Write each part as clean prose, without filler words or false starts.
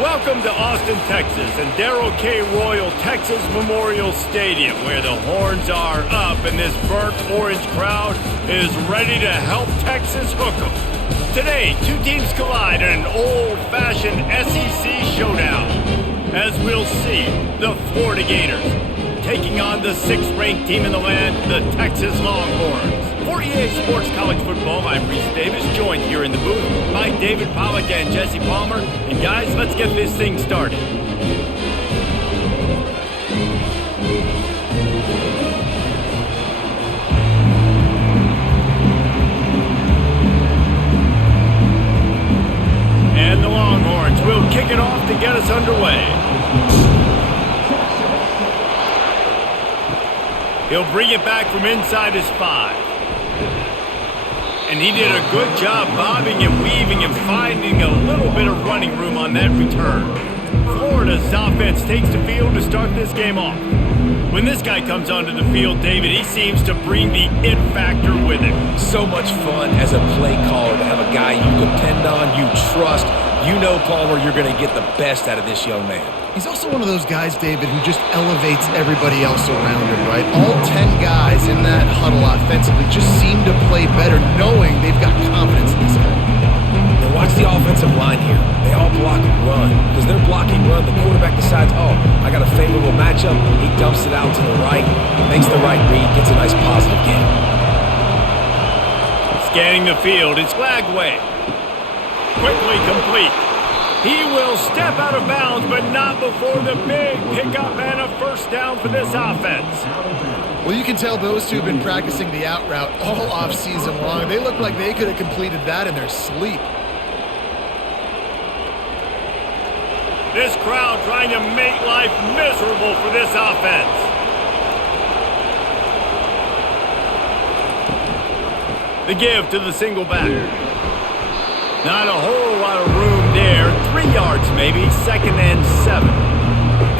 Welcome to Austin, Texas, and Darrell K. Royal Texas Memorial Stadium, where the horns are up and this burnt orange crowd is ready to help Texas hook 'em. Today, two teams collide in an old-fashioned SEC showdown. As we'll see, the Florida Gators taking on the 6th-ranked team in the land, the Texas Longhorns. For EA Sports College Football, I'm Reese Davis, joined here in the booth by David Pollack and Jesse Palmer. And guys, let's get this thing started. And the Longhorns will kick it off to get us underway. He'll bring it back from inside his 5. And he did a good job bobbing and weaving and finding a little bit of running room on that return. Florida's offense takes the field to start this game off. When this guy comes onto the field, David, he seems to bring the it factor with him. So much fun as a play caller to have a guy you depend on, you trust. You know, Palmer, you're going to get the best out of this young man. He's also one of those guys, David, who just elevates everybody else around him, right? All 10 guys in that huddle offensively just seem to play better knowing they've got confidence in this guy. Now watch the offensive line here. They all block and run. Because they're blocking run, the quarterback decides, oh, I got a favorable matchup. He dumps it out to the right, makes the right read, gets a nice positive gain. Scanning the field, it's Flagway. Quickly complete. He will step out of bounds, but not before the big pickup and a first down for this offense. Well, you can tell those two have been practicing the out route all off-season long. They look like they could have completed that in their sleep. This crowd trying to make life miserable for this offense. The give to the single back. Not a whole lot of room there. 3 yards maybe, 2nd and 7.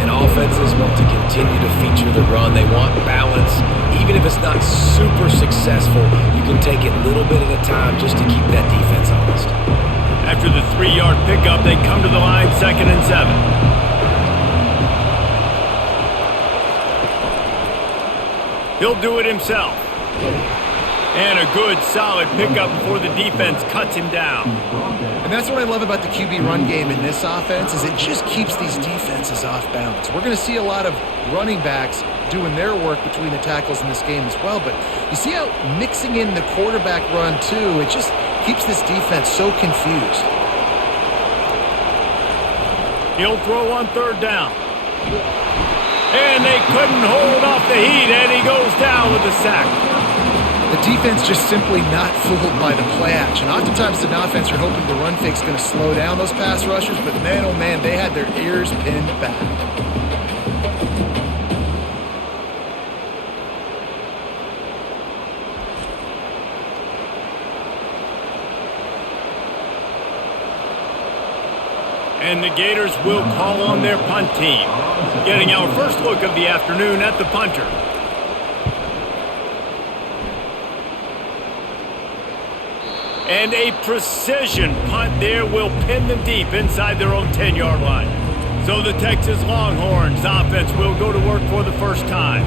And offenses want to continue to feature the run. They want balance. Even if it's not super successful, you can take it a little bit at a time just to keep that defense honest. After the 3-yard pickup, they come to the line, 2nd and 7. He'll do it himself. And a good, solid pickup before the defense cuts him down. And that's what I love about the QB run game in this offense is it just keeps these defenses off balance. We're going to see a lot of running backs doing their work between the tackles in this game as well. But you see how mixing in the quarterback run, too, it just keeps this defense so confused. He'll throw on 3rd down. And they couldn't hold off the heat, and he goes down with a sack. The defense just simply not fooled by the play action. Oftentimes, an offense, you're hoping the run fake's going to slow down those pass rushers, but man, oh man, they had their ears pinned back. And the Gators will call on their punt team. Getting our first look of the afternoon at the punter. And a precision punt there will pin them deep inside their own 10-yard line. So the Texas Longhorns offense will go to work for the first time.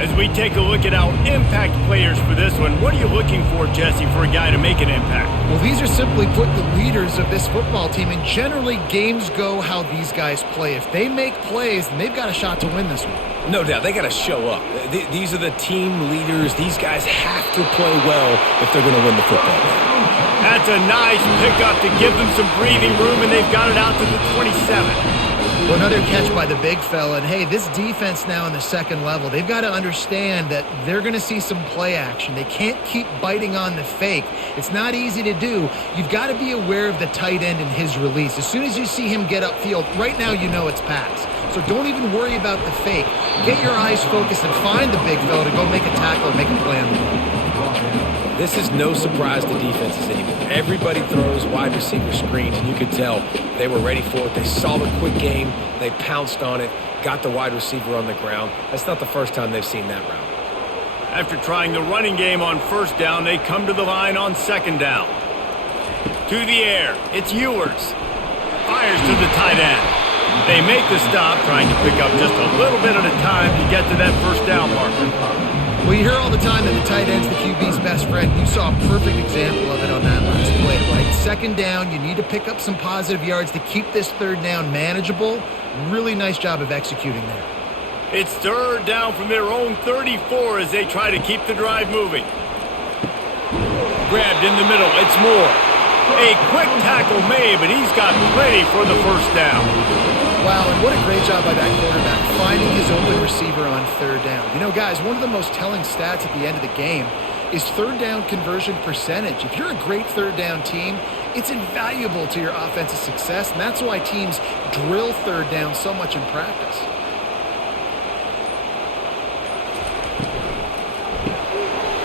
As we take a look at our impact players for this one, what are you looking for, Jesse, for a guy to make an impact? Well, these are simply put the leaders of this football team, and generally games go how these guys play. If they make plays, then they've got a shot to win this one. No doubt, they got to show up. These are the team leaders. These guys have to play well if they're going to win the football game. That's a nice pickup to give them some breathing room, and they've got it out to the 27. Well, another catch by the big fella. And, hey, this defense now in the second level, they've got to understand that they're going to see some play action. They can't keep biting on the fake. It's not easy to do. You've got to be aware of the tight end and his release. As soon as you see him get upfield, right now you know it's pass. So don't even worry about the fake. Get your eyes focused and find the big fella to go make a tackle or make a play on the ball. This is no surprise to defenses anymore. Everybody throws wide receiver screens, and you could tell they were ready for it. They saw the quick game. They pounced on it, got the wide receiver on the ground. That's not the first time they've seen that route. After trying the running game on first down, they come to the line on second down. To the air, it's Ewers. fires to the tight end. They make the stop, trying to pick up just a little bit at a time to get to that first down marker. Well, you hear all the time that the tight end's the QB's best friend. You saw a perfect example of it on that last play, right? Second down, you need to pick up some positive yards to keep this third down manageable. Really nice job of executing there. It's third down from their own 34 as they try to keep the drive moving. Grabbed in the middle, it's Moore. A quick tackle made, but he's got plenty for the first down. Wow, and what a great job by that quarterback, finding his open receiver on third down. You know, guys, one of the most telling stats at the end of the game is third down conversion percentage. If you're a great third down team, it's invaluable to your offensive success, and that's why teams drill third down so much in practice.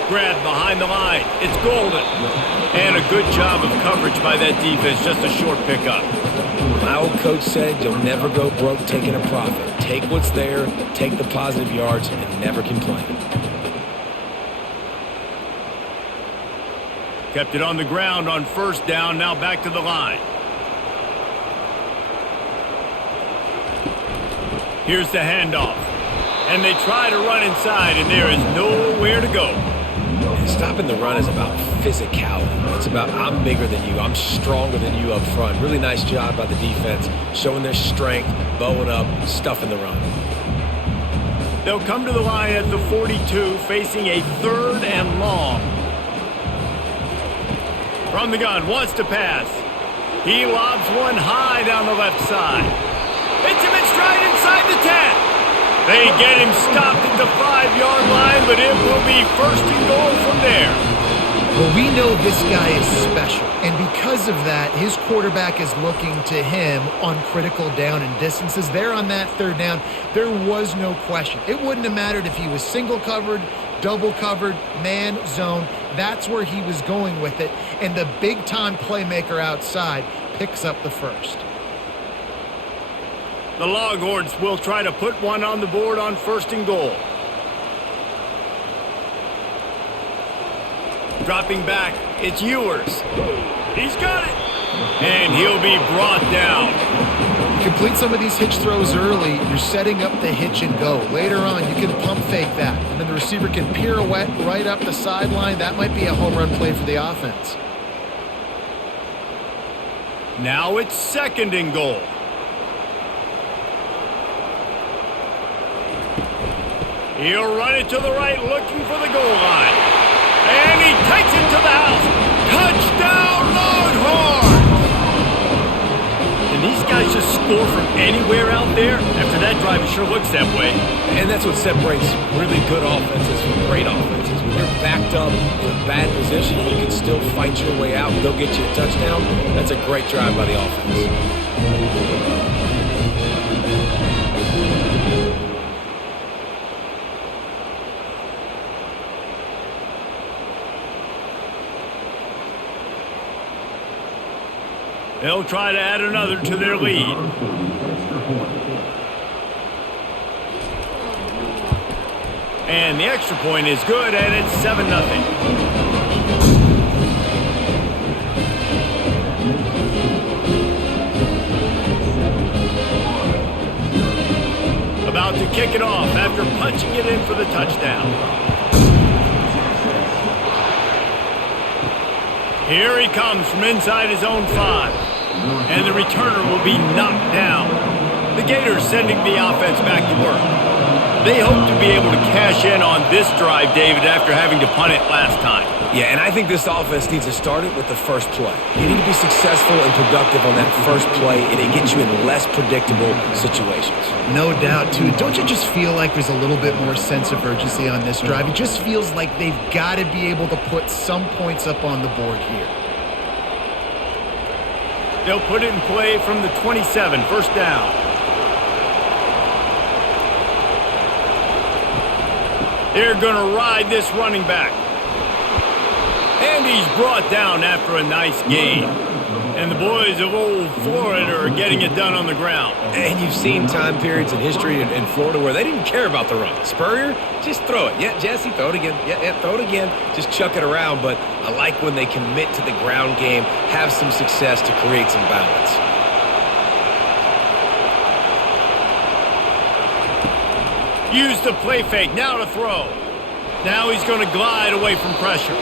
Grabbed behind the line. It's Golden. And a good job of coverage by that defense. Just a short pickup. My old coach said you'll never go broke taking a profit. Take what's there, take the positive yards, and never complain. Kept it on the ground on first down. Now back to the line. Here's the handoff. And they try to run inside, and there is nowhere to go. And stopping the run is about physicality. It's about I'm bigger than you. I'm stronger than you up front. Really nice job by the defense, showing their strength, bowing up, stuffing the run. They'll come to the line at the 42, facing a third and long. From the gun, wants to pass. He lobs one high down the left side. Hits him in stride inside the 10. They get him stopped at the 5-yard line, but it will be first and goal from there. Well, we know this guy is special, and because of that, his quarterback is looking to him on critical down and distances. There on that third down, there was no question. It wouldn't have mattered if he was single covered, double covered, man, zone. That's where he was going with it, and the big-time playmaker outside picks up the first. The Longhorns will try to put one on the board on first and goal. Dropping back, it's Ewers. He's got it. And he'll be brought down. You complete some of these hitch throws early, you're setting up the hitch and go. Later on, you can pump fake that, and then the receiver can pirouette right up the sideline. That might be a home run play for the offense. Now it's second and goal. He'll run it to the right, looking for the goal line. And he takes it to the house. Touchdown, Longhorns! And these guys just score from anywhere out there. After that drive, it sure looks that way. And that's what separates really good offenses from great offenses. When you're backed up in a bad position and you can still fight your way out and go get you a touchdown, that's a great drive by the offense. They'll try to add another to their lead. And the extra point is good, and it's 7-0. About to kick it off after punching it in for the touchdown. Here he comes from inside his own 5. And the returner will be knocked down. The Gators sending the offense back to work. They hope to be able to cash in on this drive, David, after having to punt it last time. Yeah, and I think this offense needs to start it with the first play. You need to be successful and productive on that first play, and it gets you in less predictable situations. No doubt, too. Don't you just feel like there's a little bit more sense of urgency on this drive? It just feels like they've got to be able to put some points up on the board here. They'll put it in play from the 27, first down. They're going to ride this running back. And he's brought down after a nice gain. And the boys of old Florida are getting it done on the ground. And you've seen time periods in history in Florida where they didn't care about the run. Spurrier, just throw it. Yeah, Jesse, throw it again. Yeah, throw it again. Just chuck it around. But I like when they commit to the ground game, have some success to create some balance. Use the play fake, now to throw. Now he's going to glide away from pressure.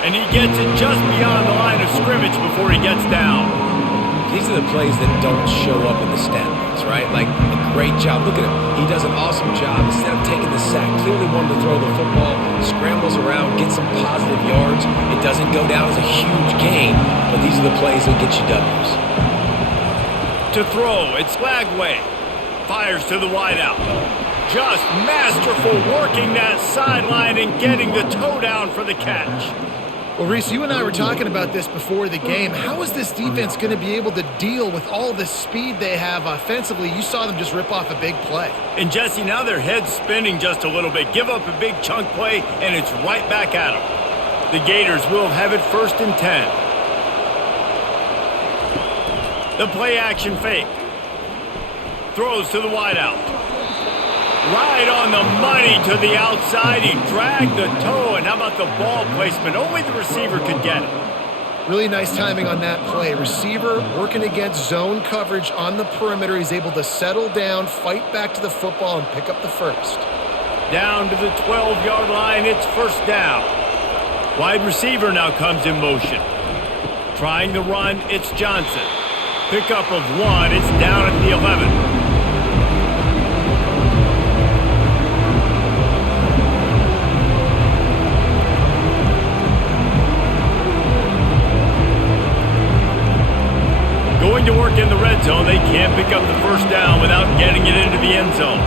And he gets it just beyond the line of scrimmage before he gets down. These are the plays that don't show up in the stat lines, right? Like, a great job. Look at him. He does an awesome job. Instead of taking the sack, clearly wanted to throw the football, scrambles around, gets some positive yards. It doesn't go down as a huge gain, but these are the plays that get you W's. To throw, it's Lagway. Fires to the wideout. Just masterful working that sideline and getting the toe down for the catch. Well, Reese, you and I were talking about this before the game. How is this defense going to be able to deal with all the speed they have offensively? You saw them just rip off a big play. And Jesse, now their head's spinning just a little bit. Give up a big chunk play, and it's right back at them. The Gators will have it 1st and 10. The play action fake. Throws to the wideout. Right on the money to the outside. He dragged the toe, and how about the ball placement? Only the receiver could get it. Really nice timing on that play. Receiver working against zone coverage on the perimeter. He's able to settle down, fight back to the football, and pick up the first. Down to the 12-yard line. It's 1st down. Wide receiver now comes in motion. Trying the run, it's Johnson. Pickup of 1. It's down at the 11. Going to work in the red zone. They can't pick up the 1st down without getting it into the end zone.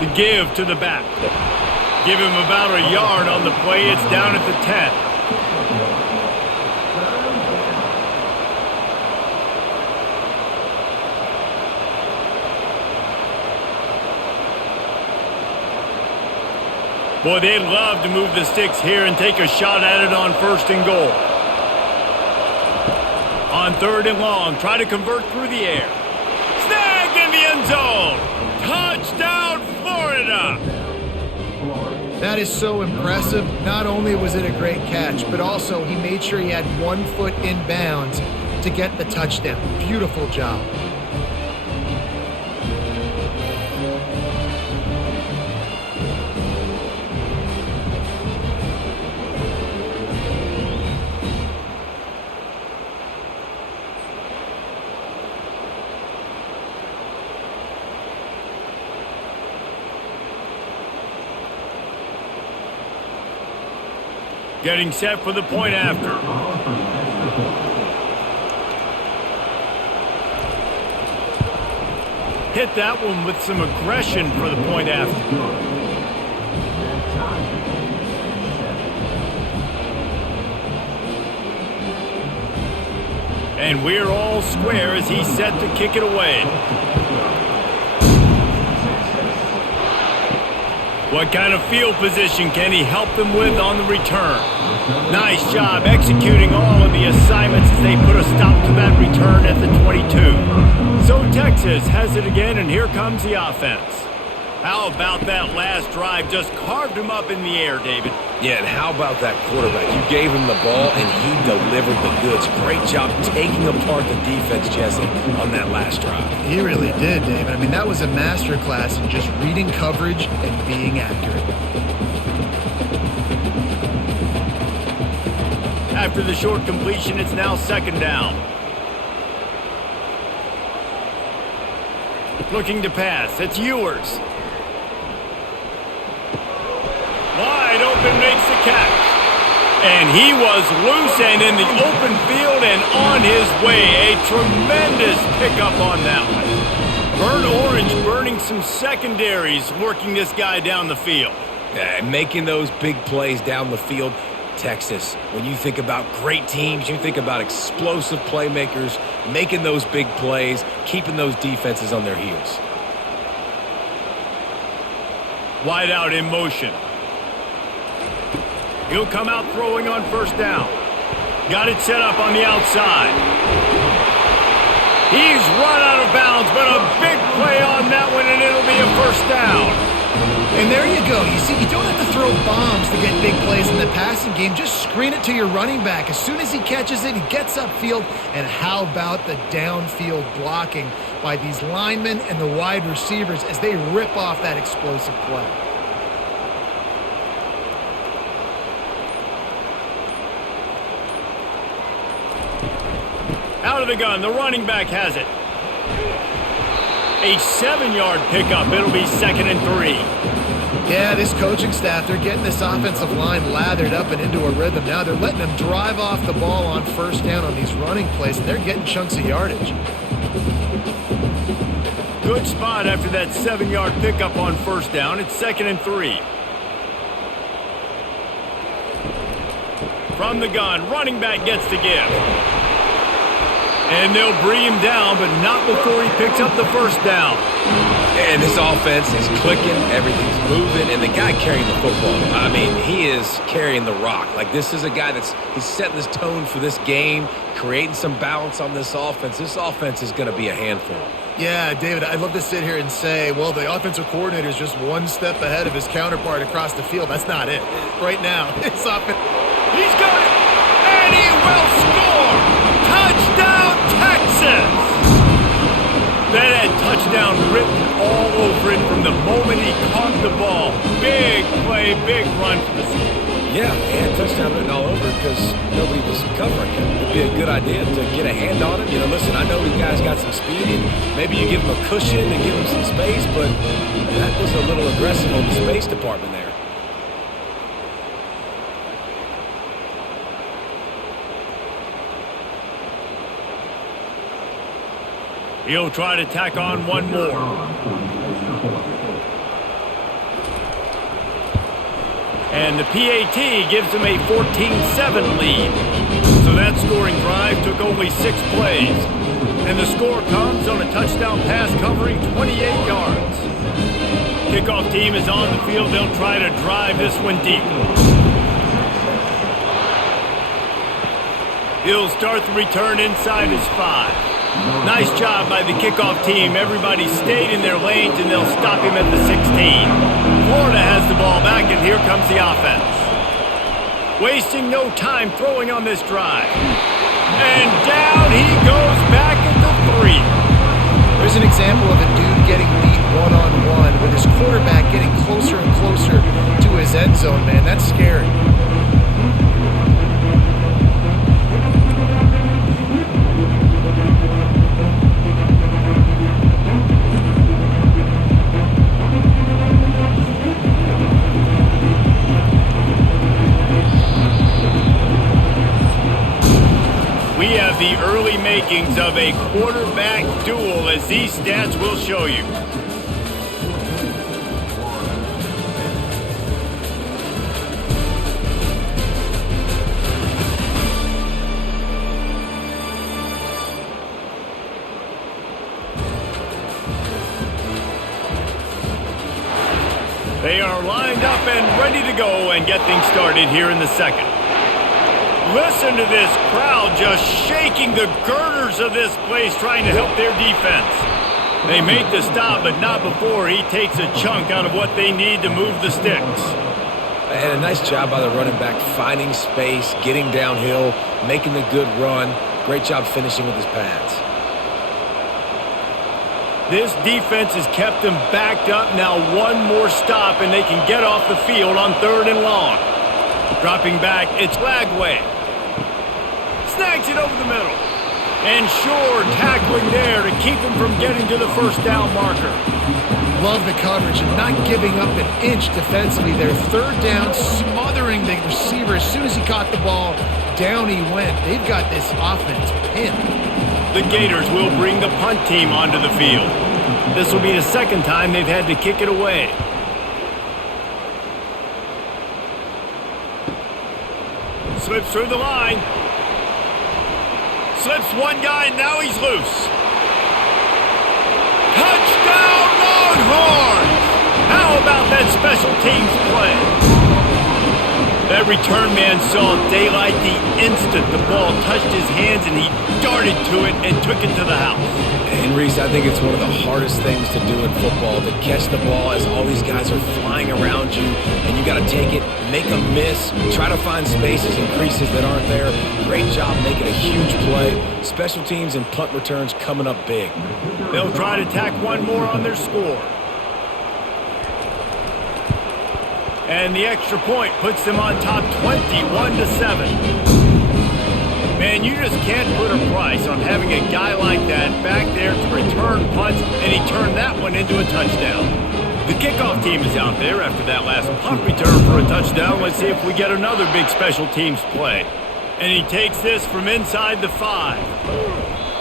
The give to the back. Give him about a yard on the play. It's down at the 10. Boy, they'd love to move the sticks here and take a shot at it on 1st and goal. On 3rd and long, try to convert through the air. Snagged in the end zone. Touchdown, Florida. That is so impressive. Not only was it a great catch, but also he made sure he had 1 foot in bounds to get the touchdown. Beautiful job. Getting set for the point after. Hit that one with some aggression for the point after. And we're all square as he's set to kick it away. What kind of field position can he help them with on the return? Nice job executing all of the assignments as they put a stop to that return at the 22. So Texas has it again, and here comes the offense. How about that last drive? Just carved him up in the air, David. Yeah, and how about that quarterback? You gave him the ball, and he delivered the goods. Great job taking apart the defense, Jesse, on that last drive. He really did, David. I mean, that was a masterclass in just reading coverage and being accurate. After the short completion, it's now 2nd down. Looking to pass. It's Ewers. Wide open, makes the catch. And he was loose and in the open field and on his way. A tremendous pickup on that one. Burnt Orange burning some secondaries, working this guy down the field. Yeah, making those big plays down the field. Texas, when you think about great teams, you think about explosive playmakers, making those big plays, keeping those defenses on their heels. Wide out in motion. He'll come out throwing on 1st down. Got it set up on the outside. He's run out of bounds, but a big play on that one, and it'll be a 1st down. And there you go. You see, you don't have to throw bombs to get big plays in the passing game. Just screen it to your running back. As soon as he catches it, he gets upfield. And how about the downfield blocking by these linemen and the wide receivers as they rip off that explosive play? Out of the gun, the running back has it. A 7-yard pickup. It'll be 2nd and 3. Yeah, this coaching staff, they're getting this offensive line lathered up and into a rhythm. Now they're letting them drive off the ball on first down on these running plays, and they're getting chunks of yardage. Good spot after that 7-yard pickup on first down. It's 2nd and 3. From the gun, running back gets to give. And they'll bring him down, but not before he picks up the first down. And this offense is clicking, everything's moving, and the guy carrying the football, I mean, he is carrying the rock. Like, this is a guy he's setting this tone for this game, creating some balance on this offense. This offense is going to be a handful. Yeah, David, I'd love to sit here and say, well, the offensive coordinator is just one step ahead of his counterpart across the field. That's not it. Right now, it's offense. He's got it, and he will score! Touchdown, Texas! That had touchdown written all over it from the moment he caught the ball. Big play, big run for the team. Yeah, he had touchdown written all over because nobody was covering him. It'd be a good idea to get a hand on him. You know, listen, I know you guys got some speed, and maybe you give him a cushion and give him some space, but that was a little aggressive on the space department there. He'll try to tack on one more. And the PAT gives him a 14-7 lead. So that scoring drive took only 6 plays. And the score comes on a touchdown pass covering 28 yards. Kickoff team is on the field. They'll try to drive this one deep. He'll start the return inside his 5. Nice job by the kickoff team. Everybody stayed in their lanes, and they'll stop him at the 16. Florida has the ball back, and here comes the offense. Wasting no time throwing on this drive. And down he goes back at the 3. There's an example of a dude getting beat one-on-one with his quarterback getting closer and closer to his end zone, man. That's scary. We have the early makings of a quarterback duel, as these stats will show you. They are lined up and ready to go and get things started here in the second. Listen to this crowd just shaking the girders of this place, trying to help their defense. They make the stop, but not before he takes a chunk out of what they need to move the sticks. And a nice job by the running back, finding space, getting downhill, making the good run. Great job finishing with his pads. This defense has kept them backed up. Now one more stop, and they can get off the field on 3rd and long. Dropping back, it's Lagway. Snags it over the middle. And Shore tackling there to keep him from getting to the first down marker. Love the coverage and not giving up an inch defensively there. 3rd down, smothering the receiver. As soon as he caught the ball, down he went. They've got this offense pinned. The Gators will bring the punt team onto the field. This will be the 2nd time they've had to kick it away. Slips through the line. Slips one guy, and now he's loose. Touchdown, Longhorns! How about that special teams play? That return man saw daylight the instant the ball touched his hands, and he darted to it and took it to the house. And Reese, I think it's one of the hardest things to do in football, to catch the ball as all these guys are flying around you, and you got to take it, make a miss, try to find spaces and creases that aren't there. Great job making a huge play. Special teams and punt returns coming up big. They'll try to tack one more on their score. And the extra point puts them on top 21-7. Man, you just can't put a price on having a guy like that back there to return punts, and he turned that one into a touchdown. The kickoff team is out there after that last punt return for a touchdown. Let's see if we get another big special teams play. And he takes this from inside the 5.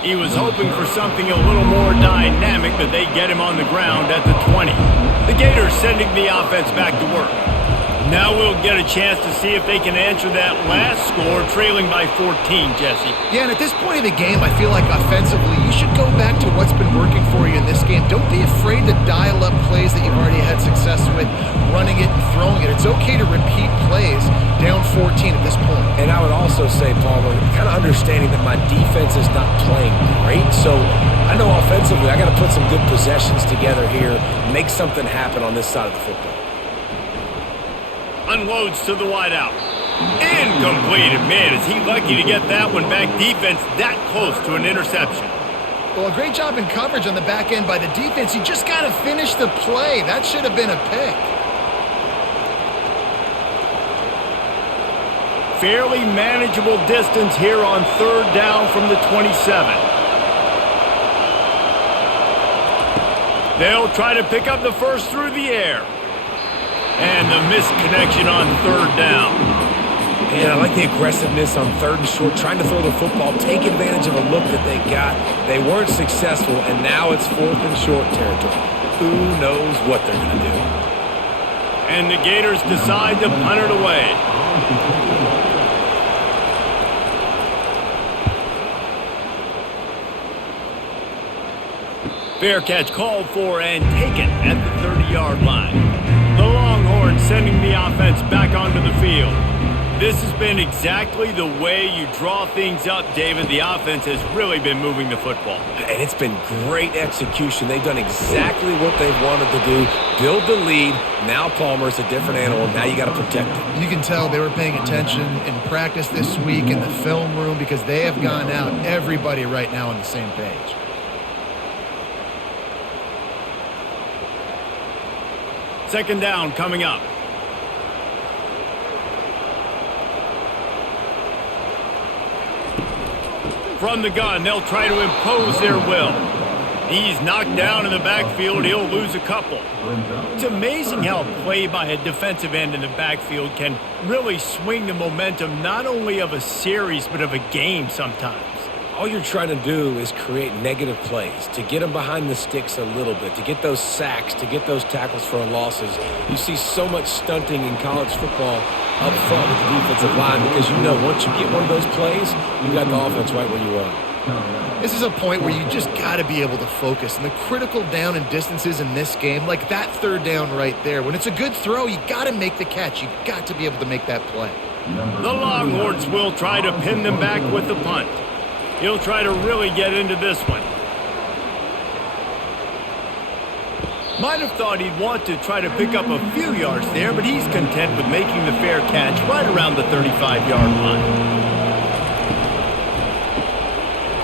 He was hoping for something a little more dynamic, but they get him on the ground at the 20. The Gators sending the offense back to work. Now we'll get a chance to see if they can answer that last score, trailing by 14, Jesse. Yeah, and at this point of the game, I feel like offensively, you should go back to what's been working for you in this game. Don't be afraid to dial up plays that you've already had success with, running it and throwing it. It's okay to repeat plays down 14 at this point. And I would also say, Palmer, kind of understanding that my defense is not playing great, so I know offensively I got to put some good possessions together here, make something happen on this side of the football. Unloads to the wideout. Incomplete. Man, is he lucky to get that one back. Defense that close to an interception. Well, a great job in coverage on the back end by the defense. You just got to finish the play. That should have been a pick. Fairly manageable distance here on third down from the 27. They'll try to pick up the first through the air. And the missed connection on third down. And I like the aggressiveness on third and short, trying to throw the football, take advantage of a look that they got. They weren't successful, and now it's fourth and short territory. Who knows what they're going to do? And the Gators decide to punt it away. Fair catch called for and taken at the 30-yard line. The Longhorns sending the offense back onto the field. This has been exactly the way you draw things up, David. The offense has really been moving the football. And it's been great execution. They've done exactly what they've wanted to do. Build the lead. Now Palmer's a different animal. Now you got to protect him. You can tell they were paying attention in practice this week in the film room because they have gone out, everybody right now on the same page. Second down coming up. From the gun, they'll try to impose their will. He's knocked down in the backfield. He'll lose a couple. It's amazing how play by a defensive end in the backfield can really swing the momentum not only of a series but of a game sometimes. All you're trying to do is create negative plays, to get them behind the sticks a little bit, to get those sacks, to get those tackles for losses. You see so much stunting in college football up front with the defensive line because you know once you get one of those plays, you got the offense right where you are. This is a point where you just got to be able to focus. And the critical down and distances in this game, like that third down right there, when it's a good throw, you got to make the catch. You got to be able to make that play. The Longhorns will try to pin them back with the punt. He'll try to really get into this one. Might have thought he'd want to try to pick up a few yards there, but he's content with making the fair catch right around the 35-yard line.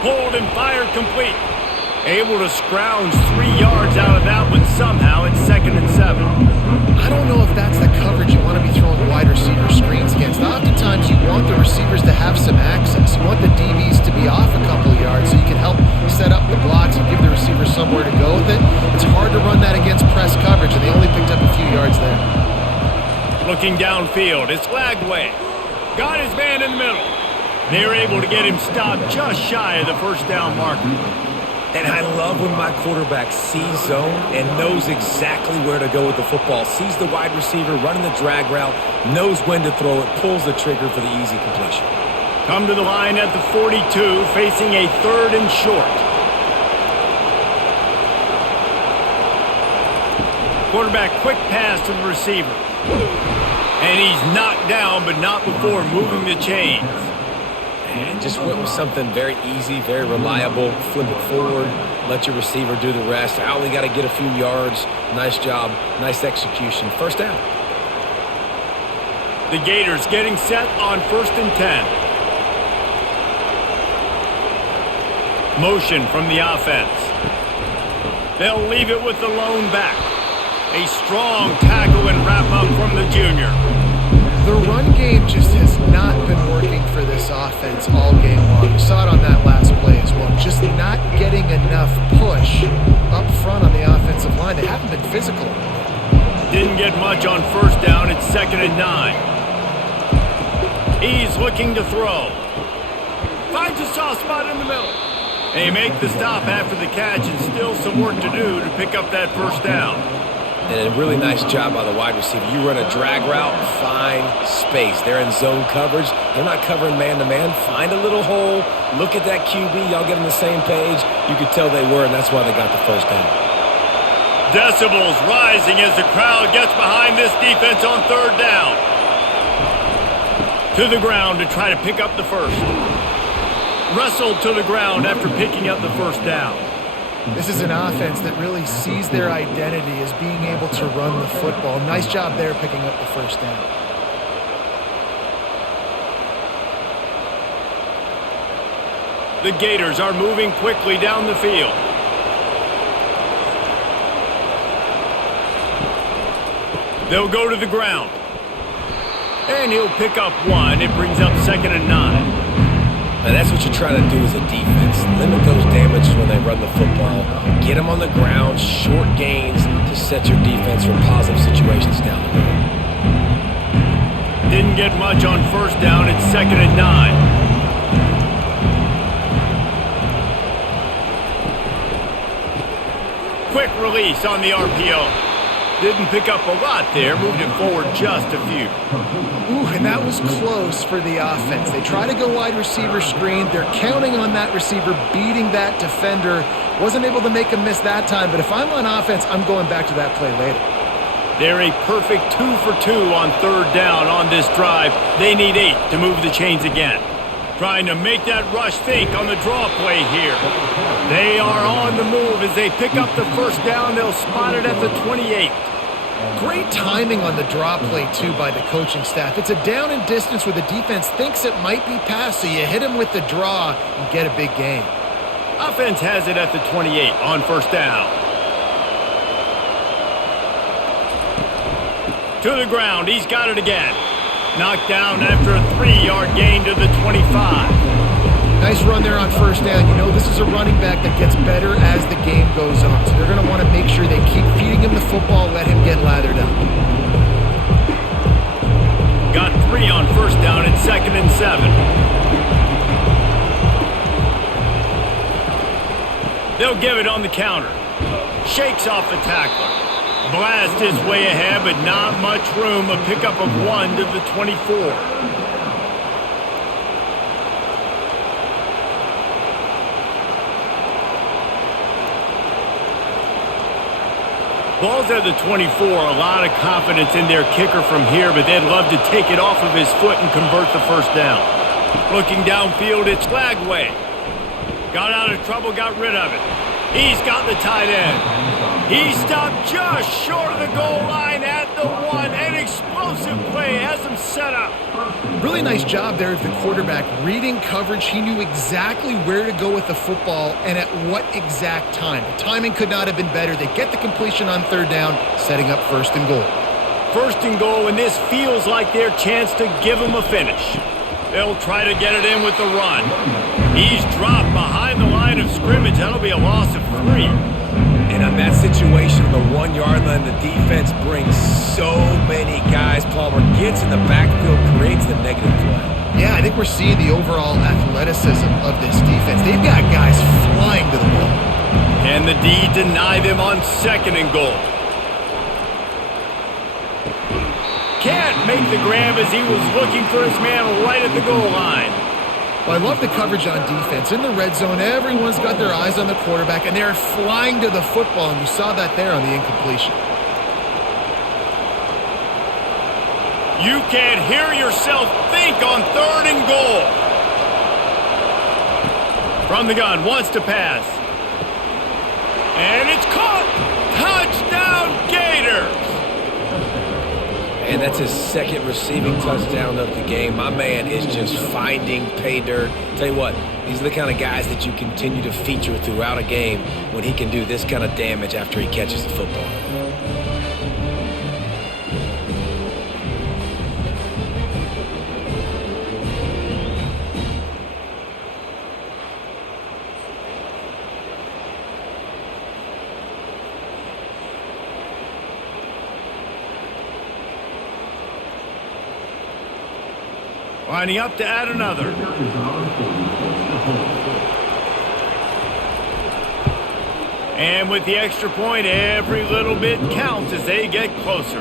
Pulled and fired complete. Able to scrounge 3 yards out of that one somehow. It's 2nd and 7. I don't know if that's the coverage you want to be throwing wide receiver screens against. Oftentimes you want the receivers to have some access. You want the DBs to be off a couple of yards so you can help set up the blocks and give the receivers somewhere to go with it. It's hard to run that against press coverage, and they only picked up a few yards there. Looking downfield, it's Lagway. Got his man in the middle. They were able to get him stopped just shy of the first down marker. And I love when my quarterback sees zone and knows exactly where to go with the football. Sees the wide receiver running the drag route, knows when to throw it, pulls the trigger for the easy completion. Come to the line at the 42, facing a 3rd and short. Quarterback quick pass to the receiver. And he's knocked down, but not before moving the chains. And just went with something very easy, very reliable. Flip it forward, let your receiver do the rest. I only got to get a few yards. Nice job, nice execution. First down. The Gators getting set on 1st and 10. Motion from the offense. They'll leave it with the lone back. A strong tackle and wrap up from the junior. The run game just has not been working for this offense all game long. We saw it on that last play as well. Just not getting enough push up front on the offensive line. They haven't been physical. Didn't get much on 1st down. It's 2nd and 9. He's looking to throw. Finds a soft spot in the middle. They make the stop after the catch, and still some work to do to pick up that 1st down. And a really nice job by the wide receiver. You run a drag route, find space. They're in zone coverage. They're not covering man-to-man. Find a little hole. Look at that QB. Y'all get on the same page. You could tell they were, and that's why they got the 1st down. Decibels rising as the crowd gets behind this defense on 3rd down. To the ground to try to pick up the 1st. Wrestled to the ground after picking up the 1st down. This is an offense that really sees their identity as being able to run the football. Nice job there picking up the 1st down. The Gators are moving quickly down the field. They'll go to the ground. And he'll pick up 1. It brings up 2nd and 9. And that's what you try to do as a defense. Limit those damages when they run the football. Get them on the ground, short gains to set your defense for positive situations down the road. Didn't get much on 1st down. It's 2nd and 9. Quick release on the RPO. Didn't pick up a lot there. Moved it forward just a few. Ooh, and that was close for the offense. They try to go wide receiver screen. They're counting on that receiver beating that defender. Wasn't able to make a miss that time, but if I'm on offense, I'm going back to that play later. They're a perfect 2 for 2 on 3rd down on this drive. They need 8 to move the chains again. Trying to make that rush think on the draw play here. They are on the move as they pick up the 1st down. They'll spot it at the 28. Great timing on the draw play, too, by the coaching staff. It's a down and distance where the defense thinks it might be pass, so you hit them with the draw and get a big gain. Offense has it at the 28 on 1st down. To the ground. He's got it again. Knocked down after a 3-yard gain to the 25. Nice run there on 1st down. You know this is a running back that gets better as the game goes on. So they're going to want to make sure they keep feeding him the football, let him get lathered up. Got 3 on 1st down and 2nd and 7. They'll give it on the counter. Shakes off the tackler. Blast his way ahead, but not much room. A pickup of 1 to the 24. Ball's at the 24. A lot of confidence in their kicker from here, but they'd love to take it off of his foot and convert the 1st down. Looking downfield, it's Flagway. Got out of trouble, got rid of it. He's got the tight end. He stopped just short of the goal line at the 1. An explosive play has him set up. Really nice job there of the quarterback. Reading coverage, he knew exactly where to go with the football and at what exact time. The timing could not have been better. They get the completion on 3rd down, setting up 1st and goal. 1st and goal, and this feels like their chance to give them a finish. They'll try to get it in with the run. He's dropped behind the line of scrimmage. That'll be a loss of 3. And on that situation, the 1-yard line, the defense brings so many guys. Palmer gets in the backfield, creates the negative play. Yeah, I think we're seeing the overall athleticism of this defense. They've got guys flying to the ball. Can the D deny them on 2nd and goal? Can't make the grab as he was looking for his man right at the goal line. Well, I love the coverage on defense. In the red zone, everyone's got their eyes on the quarterback, and they're flying to the football, and you saw that there on the incompletion. You can't hear yourself think on 3rd and goal. From the gun, wants to pass. And it's caught. Touchdown, Gators. And that's his 2nd receiving touchdown of the game. My man is just finding pay dirt. Tell you what, these are the kind of guys that you continue to feature throughout a game when he can do this kind of damage after he catches the football. Lining up to add another. And with the extra point, every little bit counts as they get closer.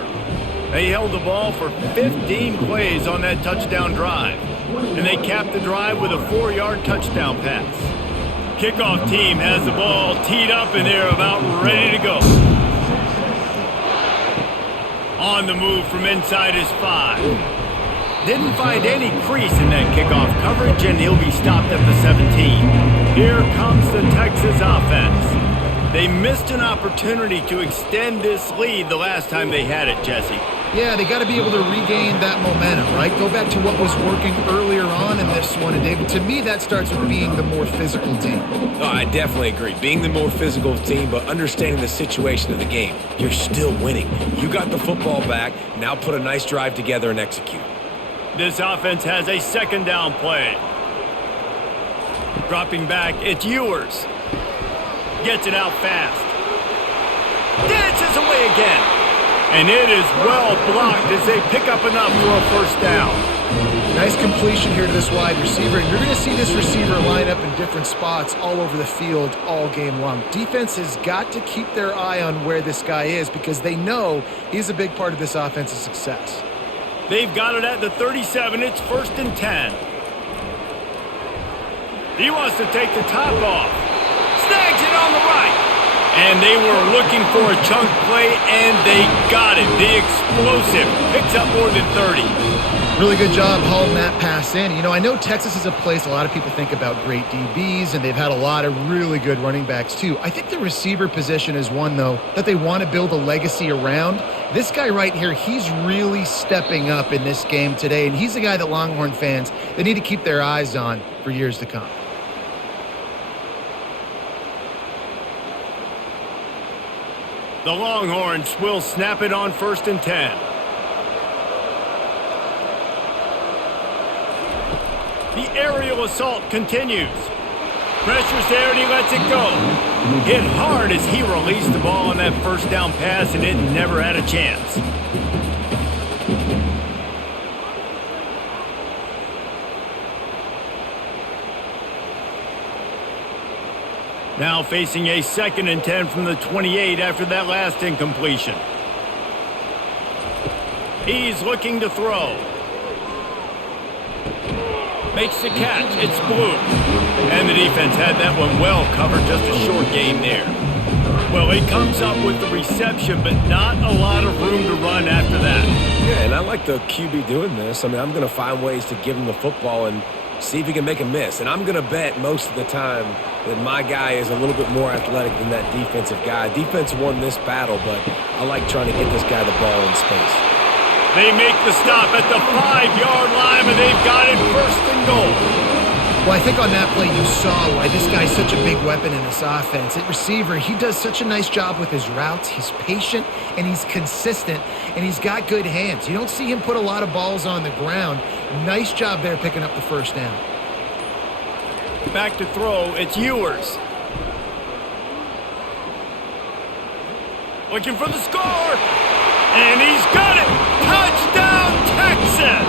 They held the ball for 15 plays on that touchdown drive. And they capped the drive with a 4-yard touchdown pass. Kickoff team has the ball teed up and they're about ready to go. On the move from inside his 5. Didn't find any crease in that kickoff coverage, and he'll be stopped at the 17. Here comes the Texas offense. They missed an opportunity to extend this lead the last time they had it, Jesse. Yeah, they got to be able to regain that momentum, right? Go back to what was working earlier on in this one. And David, to me, that starts with being the more physical team. No, I definitely agree. Being the more physical team, but understanding the situation of the game. You're still winning. You got the football back. Now put a nice drive together and execute. This offense has a 2nd down play. Dropping back, it's Ewers. Gets it out fast. Dances away again. And it is well blocked as they pick up enough for a 1st down. Nice completion here to this wide receiver. And you're going to see this receiver line up in different spots all over the field all game long. Defense has got to keep their eye on where this guy is because they know he's a big part of this offense's success. They've got it at the 37. It's 1st and 10. He wants to take the top off. Snags it on the right. And they were looking for a chunk play, and they got it. The explosive picks up more than 30. Really good job hauling that pass in. You know, I know Texas is a place a lot of people think about great DBs, and they've had a lot of really good running backs too. I think the receiver position is one, though, that they want to build a legacy around. This guy right here, he's really stepping up in this game today, and he's a guy that Longhorn fans, they need to keep their eyes on for years to come. The Longhorns will snap it on 1st and 10. The aerial assault continues. Pressure's there and he lets it go. Hit hard as he released the ball on that 1st down pass and it never had a chance. Now facing a 2nd and 10 from the 28 after that last incompletion. He's looking to throw. Makes the catch. It's blue. And the defense had that one well covered. Just a short game there. Well, he comes up with the reception, but not a lot of room to run after that. Yeah, and I like the QB doing this. I mean, I'm going to find ways to give him the football and see if he can make a miss. And I'm going to bet most of the time that my guy is a little bit more athletic than that defensive guy. Defense won this battle, but I like trying to get this guy the ball in space. They make the stop at the 5-yard line, and they've got it 1st and goal. Well, I think on that play you saw why this guy's such a big weapon in this offense. At receiver, he does such a nice job with his routes. He's patient, and he's consistent, and he's got good hands. You don't see him put a lot of balls on the ground. Nice job there picking up the 1st down. Back to throw, it's Ewers. Looking for the score, and he's got it! Touchdown, Texas!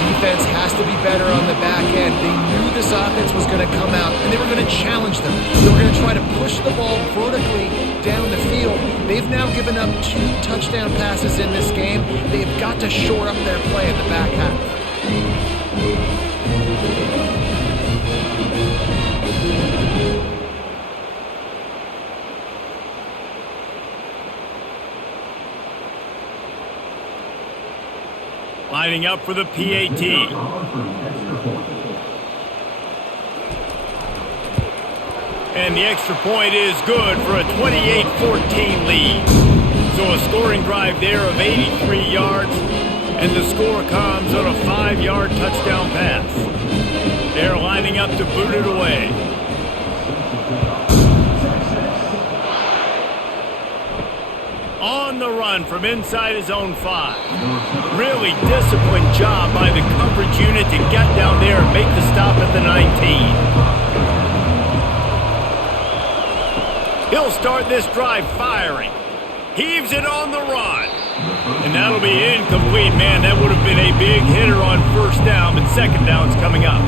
Defense has to be better on the back end. They knew this offense was going to come out, and they were going to challenge them. They were going to try to push the ball vertically down the field. They've now given up 2 touchdown passes in this game. They've got to shore up their play in the back half. Lining up for the PAT. And the extra point is good for a 28-14 lead. So a scoring drive there of 83 yards, and the score comes on a 5-yard touchdown pass. They're lining up to boot it away. On the run from inside his own 5. Really disciplined job by the coverage unit to get down there and make the stop at the 19. He'll start this drive firing. Heaves it on the run. And that'll be incomplete, man. That would have been a big hitter on first down, but second down's coming up.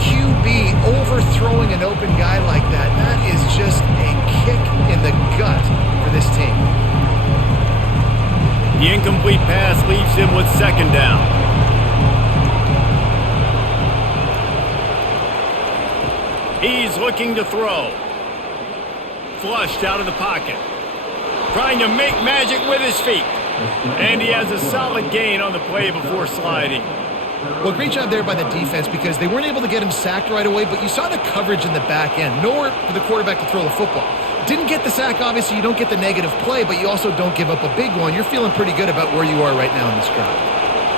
QB overthrowing an open guy like that, that is just a kick in the gut for this team. The incomplete pass leaves him with second down. He's looking to throw. Flushed out of the pocket. Trying to make magic with his feet. And he has a solid gain on the play before sliding. Well, great job there by the defense because they weren't able to get him sacked right away, but you saw the coverage in the back end. Nowhere for the quarterback to throw the football. Didn't get the sack, obviously. You don't get the negative play, but you also don't give up a big one. You're feeling pretty good about where you are right now in this drive.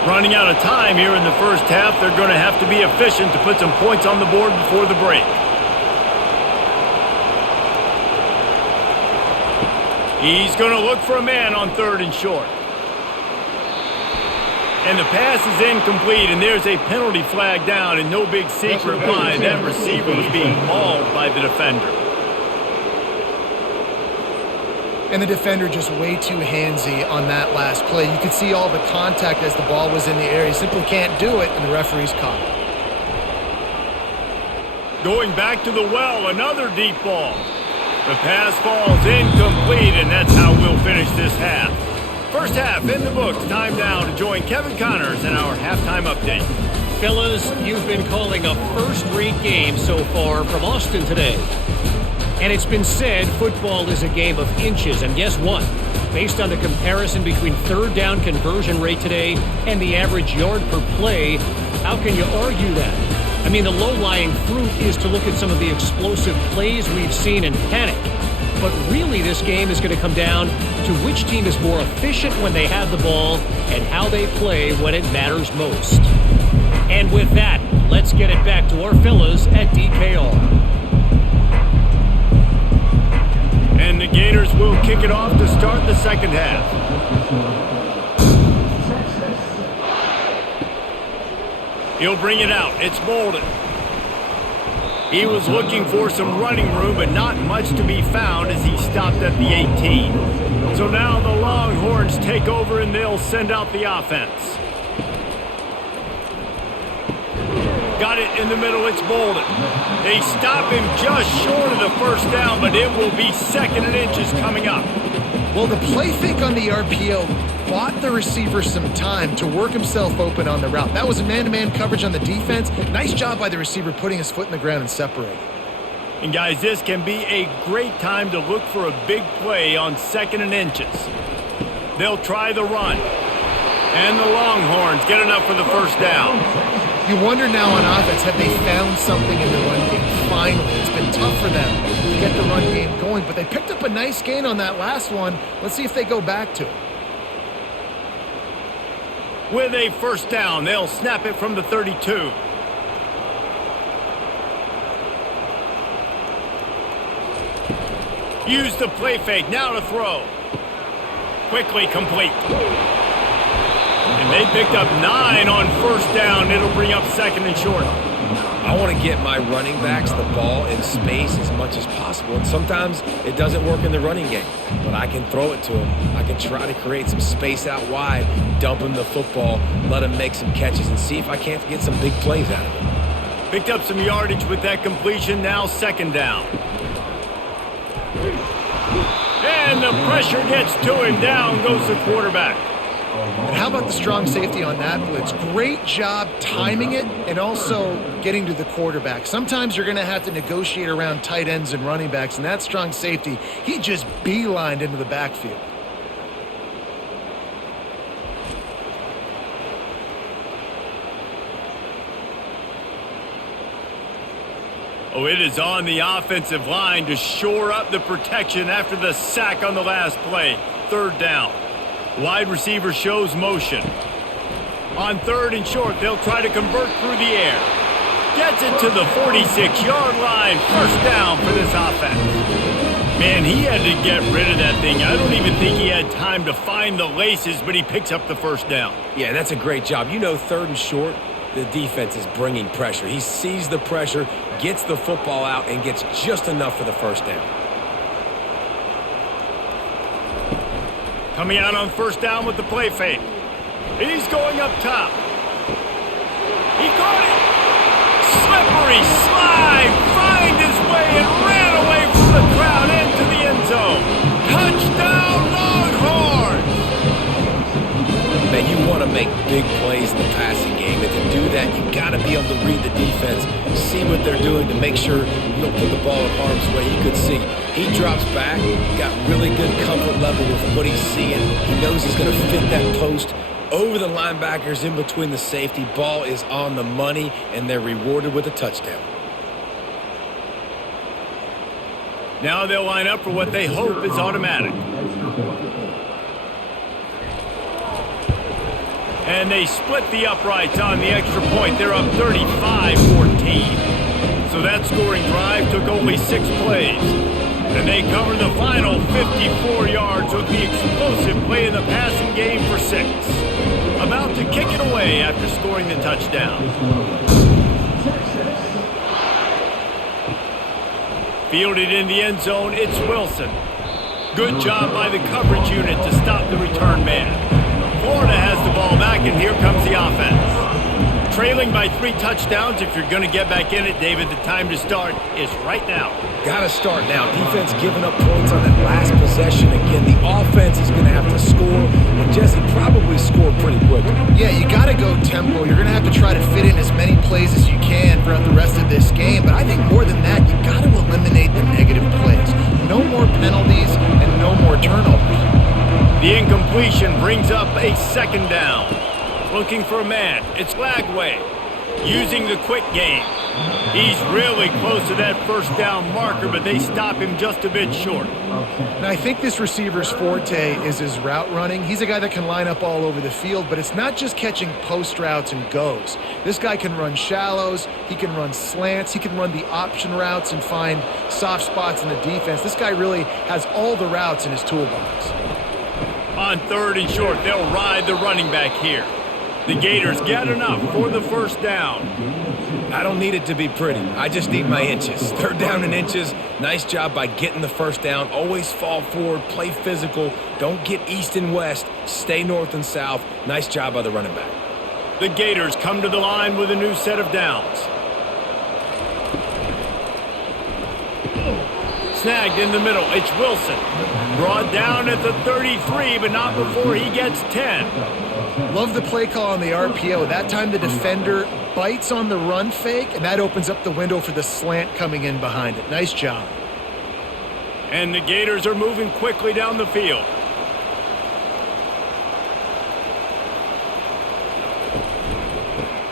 Running out of time here in the first half, they're going to have to be efficient to put some points on the board before the break. He's going to look for a man on 3rd and short. And the pass is incomplete, and there's a penalty flag down, and no big secret why that receiver was being mauled by the defender. And the defender just way too handsy on that last play. You could see all the contact as the ball was in the air. He simply can't do it, and the referee's caught it. Going back to the well, another deep ball. The pass falls incomplete, and that's how we'll finish this half. First half in the books. Time now to join Kevin Connors in our halftime update. Fellas, you've been calling a first-rate game so far from Austin today. And it's been said football is a game of inches, and guess what? Based on the comparison between third down conversion rate today and the average yard per play, how can you argue that? I mean, the low-lying fruit is to look at some of the explosive plays we've seen and panic. But really, this game is going to come down to which team is more efficient when they have the ball and how they play when it matters most. And with that, let's get it back to our fellas at DKR. And the Gators will kick it off to start the second half. He'll bring it out. It's Bolden. He was looking for some running room, but not much to be found as he stopped at the 18. So now the Longhorns take over and they'll send out the offense. Got it in the middle. It's Bolden. They stop him just short of the first down, but it will be 2nd and inches coming up. Well, the play fake on the RPO bought the receiver some time to work himself open on the route. That was a man-to-man coverage on the defense. Nice job by the receiver putting his foot in the ground and separating. And guys, this can be a great time to look for a big play on 2nd and inches. They'll try the run. And the Longhorns get enough for the first down. You wonder now on offense, have they found something in the run game? Finally, it's been tough for them to get the run game going, but they picked up a nice gain on that last one. Let's see if they go back to it. With a first down, they'll snap it from the 32. Use the play fake, now to throw. Quickly complete. And they picked up 9 on first down. It'll bring up 2nd and short. I want to get my running backs the ball in space as much as possible. And sometimes it doesn't work in the running game, but I can throw it to them. I can try to create some space out wide, dump him the football, let him make some catches, and see if I can't get some big plays out of him. Picked up some yardage with that completion. Now 2nd down. And the pressure gets to him. Down goes the quarterback. And how about the strong safety on that blitz? Great job timing it and also getting to the quarterback. Sometimes you're going to have to negotiate around tight ends and running backs, and that strong safety, he just beelined into the backfield. Oh, it is on the offensive line to shore up the protection after the sack on the last play. Third down. Wide receiver shows motion. On third and short, they'll try to convert through the air. Gets it to the 46-yard line. First down for this offense. Man, he had to get rid of that thing. I don't even think he had time to find the laces, but he picks up the first down. Yeah, that's a great job. You know, third and short, the defense is bringing pressure. He sees the pressure, gets the football out, and gets just enough for the first down. Coming out on first down with the play fake. He's going up top. He caught it. Slippery slide. Find his way and ran away from the crowd into the end zone. Touchdown, Longhorns! Man, you want to make big plays in the passing game, and to do that, you got to be able to read the defense, see what they're doing to make sure you don't put the ball in harm's way. You could see he drops back, got really good comfort level with what he's seeing. He knows he's going to fit that post over the linebackers in between the safety. Ball is on the money, and they're rewarded with a touchdown. Now they'll line up for what they hope is automatic. And they split the uprights on the extra point. They're up 35-14. So that scoring drive took only 6 plays. And they cover the final 54 yards with the explosive play in the passing game for 6. About to kick it away after scoring the touchdown. Fielded in the end zone, it's Wilson. Good job by the coverage unit to stop the return man. Florida has the ball back, and here comes the offense. Trailing by 3 touchdowns. If you're going to get back in it, David, the time to start is right now. Got to start now. Defense giving up points on that last possession. Again, the offense is going to have to score, and Jesse probably scored pretty quickly. Yeah, you got to go tempo. You're going to have to try to fit in as many plays as you can throughout the rest of this game. But I think more than that, you got to eliminate the negative plays. No more penalties and no more turnovers. The incompletion brings up a second down. Looking for a man. It's Lagway. Using the quick game. He's really close to that first down marker, but they stop him just a bit short. And I think this receiver's forte is his route running. He's a guy that can line up all over the field, but it's not just catching post routes and goes. This guy can run shallows, he can run slants, he can run the option routes and find soft spots in the defense. This guy really has all the routes in his toolbox. On third and short, they'll ride the running back here. The Gators get enough for the first down. I don't need it to be pretty. I just need my inches. Third down in inches. Nice job by getting the first down. Always fall forward, play physical. Don't get east and west. Stay north and south. Nice job by the running back. The Gators come to the line with a new set of downs. Snagged in the middle. It's Wilson. Brought down at the 33, but not before he gets 10. Love the play call on the RPO. That time the defender bites on the run fake, and that opens up the window for the slant coming in behind it. Nice job. And the Gators are moving quickly down the field.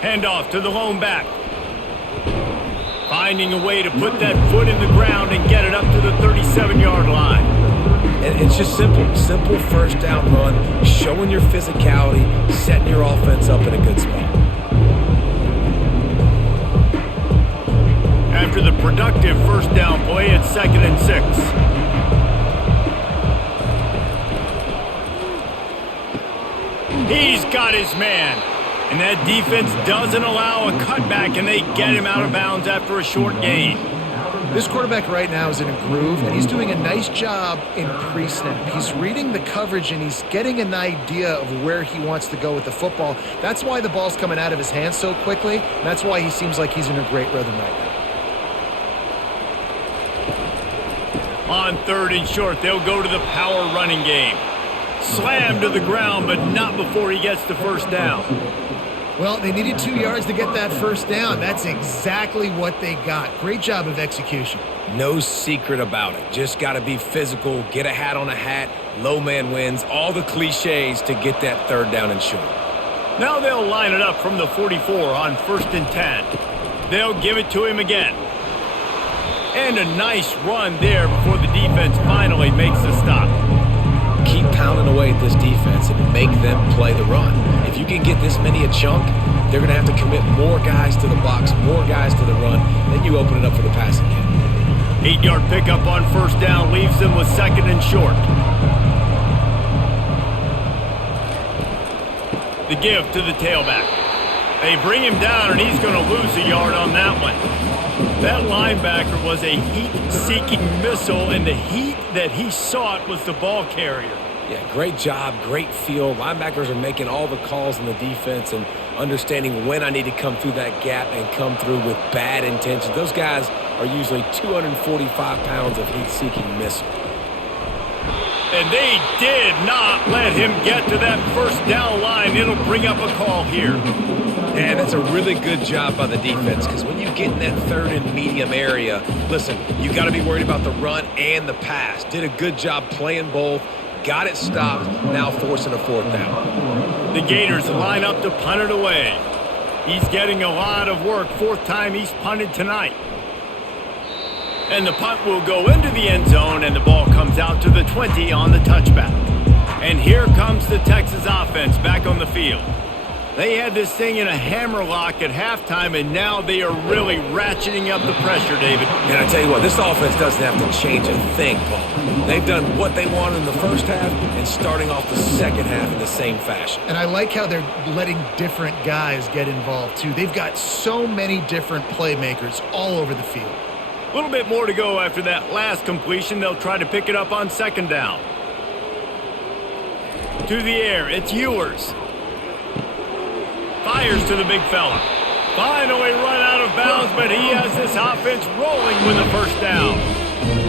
Handoff to the lone back. Finding a way to put that foot in the ground and get it up to the 37-yard line. And it's just simple first down run, showing your physicality, setting your offense up in a good spot. After the productive first down play, it's 2nd and 6. He's got his man. And that defense doesn't allow a cutback, and they get him out of bounds after a short gain. This quarterback right now is in a groove, and he's doing a nice job in pre-snap. He's reading the coverage, and he's getting an idea of where he wants to go with the football. That's why the ball's coming out of his hands so quickly, and that's why he seems like he's in a great rhythm right now. On third and short, they'll go to the power running game. Slammed to the ground, but not before he gets the first down. Well, they needed 2 yards to get that first down. That's exactly what they got. Great job of execution. No secret about it. Just got to be physical, get a hat on a hat, low man wins, all the cliches to get that third down and short. Now they'll line it up from the 44 on 1st and 10. They'll give it to him again. And a nice run there before the defense finally makes the stop. Keep pounding away at this defense and make them play the run. If you can get this many a chunk, they're going to have to commit more guys to the box, more guys to the run. Then you open it up for the passing game. 8-yard pickup on first down leaves them with 2nd and short. The give to the tailback. They bring him down, and he's going to lose a yard on that one. That linebacker was a heat-seeking missile, and the heat that he sought was the ball carrier. Yeah, great job, great feel. Linebackers are making all the calls in the defense and understanding when I need to come through that gap and come through with bad intentions. Those guys are usually 245 pounds of heat-seeking missile. And they did not let him get to that first down line. It'll bring up a call here. And that's a really good job by the defense, because when you get in that 3rd and medium area, listen, you got to be worried about the run and the pass. Did a good job playing both, got it stopped, now forcing a 4th down. The Gators line up to punt it away. He's getting a lot of work. 4th time he's punted tonight. And the punt will go into the end zone, and the ball comes out to the 20 on the touchback. And here comes the Texas offense back on the field. They had this thing in a hammerlock at halftime, and now they are really ratcheting up the pressure, David. And I tell you what, this offense doesn't have to change a thing, Paul. They've done what they wanted in the first half and starting off the second half in the same fashion. And I like how they're letting different guys get involved, too. They've got so many different playmakers all over the field. A little bit more to go after that last completion. They'll try to pick it up on 2nd down. To the air, it's Ewers. Fires to the big fella. Finally run out of bounds, but he has this offense rolling with a first down.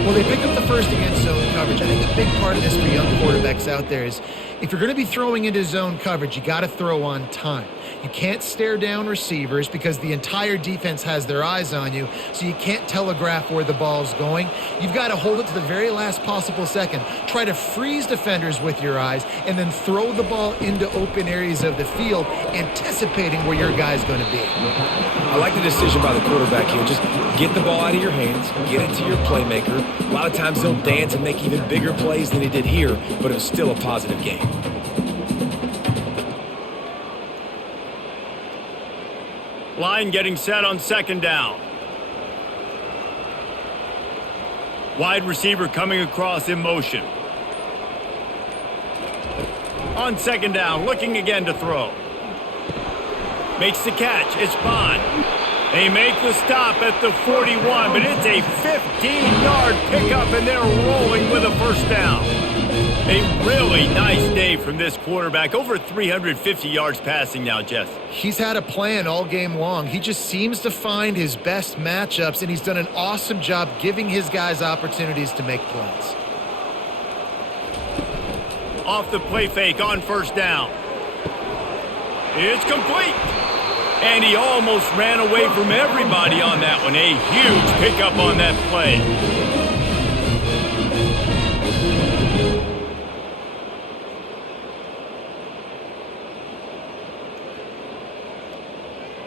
Well, they pick up the first against zone coverage. I think a big part of this for young quarterbacks out there is if you're going to be throwing into zone coverage, you got to throw on time. You can't stare down receivers because the entire defense has their eyes on you, so you can't telegraph where the ball's going. You've got to hold it to the very last possible second. Try to freeze defenders with your eyes and then throw the ball into open areas of the field, anticipating where your guy's going to be. I like the decision by the quarterback here. Just get the ball out of your hands, get it to your playmaker. A lot of times he'll dance and make even bigger plays than he did here, but it was still a positive game. Line getting set on 2nd down. Wide receiver coming across in motion. On 2nd down, looking again to throw. Makes the catch. It's Bond. They make the stop at the 41, but it's a 15-yard pickup, and they're rolling with a first down. A really nice day from this quarterback. Over 350 yards passing now, Jess. He's had a plan all game long. He just seems to find his best matchups, and he's done an awesome job giving his guys opportunities to make plays. Off the play fake on first down. It's complete. And he almost ran away from everybody on that one. A huge pickup on that play.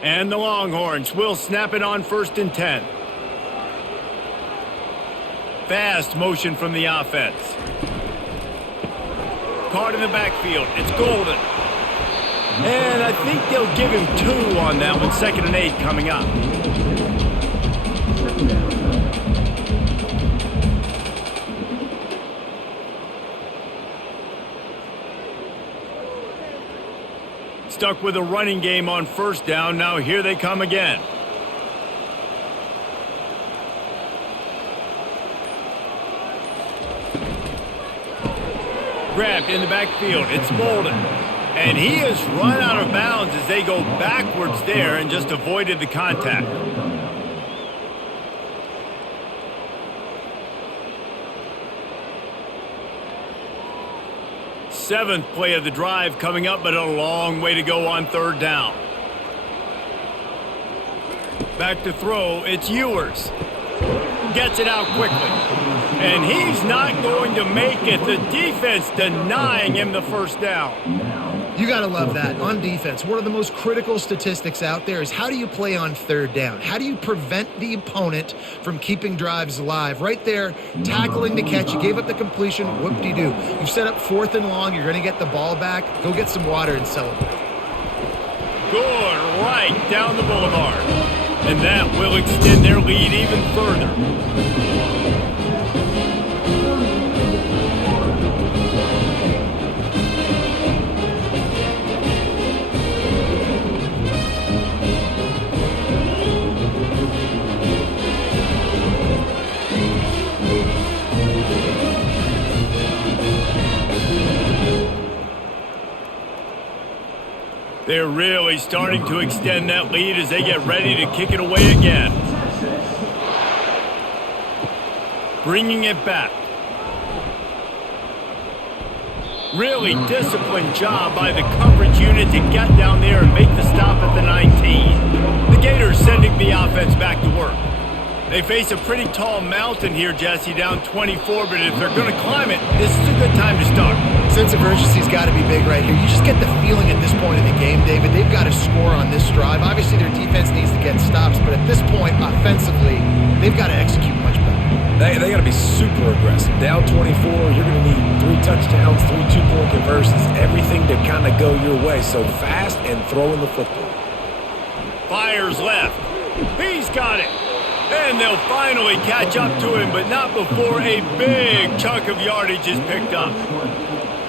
And the Longhorns will snap it on 1st and 10. Fast motion from the offense. Caught in the backfield. It's Golden. And I think they'll give him 2 on that one. 2nd and 8 coming up. Stuck with a running game on first down. Now here they come again. Grabbed in the backfield. It's Bolden. And he has run out of bounds as they go backwards there and just avoided the contact. Seventh play of the drive coming up, but a long way to go on 3rd down. Back to throw, it's Ewers. Gets it out quickly. And he's not going to make it. The defense denying him the first down. You got to love that. On defense, one of the most critical statistics out there is how do you play on third down? How do you prevent the opponent from keeping drives alive? Right there, tackling the catch. You gave up the completion. Whoop-de-doo. You've set up 4th and long. You're going to get the ball back. Go get some water and celebrate. Good right down the boulevard. And that will extend their lead even further. They're really starting to extend that lead as they get ready to kick it away again. Bringing it back. Really disciplined job by the coverage unit to get down there and make the stop at the 19. The Gators sending the offense back to work. They face a pretty tall mountain here, Jesse, down 24, but if they're going to climb it, this is a good time to start. Sense of urgency's got to be big right here. You just get the feeling at this point in the game, David, they've got to score on this drive. Obviously, their defense needs to get stops, but at this point, offensively, they've got to execute much better. They got to be super aggressive. Down 24, you're going to need 3 touchdowns, 3 two-point conversions, everything to kind of go your way. So fast and throwing the football. Fires left. He's got it. And they'll finally catch up to him, but not before a big chunk of yardage is picked up.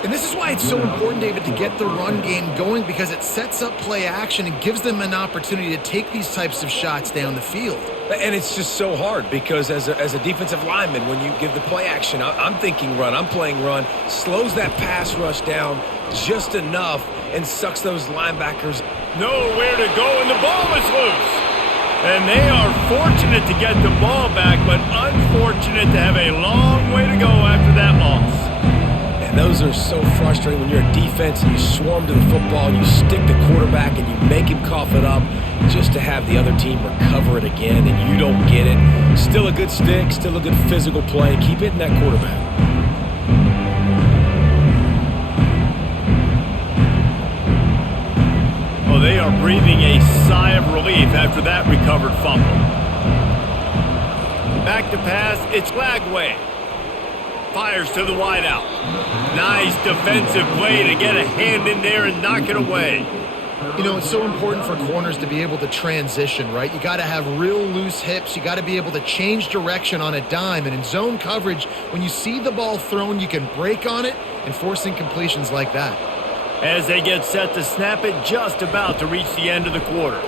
And this is why it's so important, David, to get the run game going, because it sets up play action and gives them an opportunity to take these types of shots down the field. And it's just so hard because as a defensive lineman, when you give the play action, I'm thinking run, I'm playing run, slows that pass rush down just enough and sucks those linebackers. Nowhere to go, and the ball is loose. And they are fortunate to get the ball back, but unfortunate to have a long way to go after that loss. And those are so frustrating when you're a defense and you swarm to the football, you stick the quarterback and you make him cough it up just to have the other team recover it again and you don't get it. Still a good stick, still a good physical play. Keep hitting that quarterback. Well, they are breathing a sigh of relief after that recovered fumble. Back to pass, it's Lagway. Fires to the wideout. Nice defensive play to get a hand in there and knock it away. You know, it's so important for corners to be able to transition, right? You got to have real loose hips. You got to be able to change direction on a dime. And in zone coverage, when you see the ball thrown, you can break on it and force incompletions like that. As they get set to snap it, just about to reach the end of the quarter.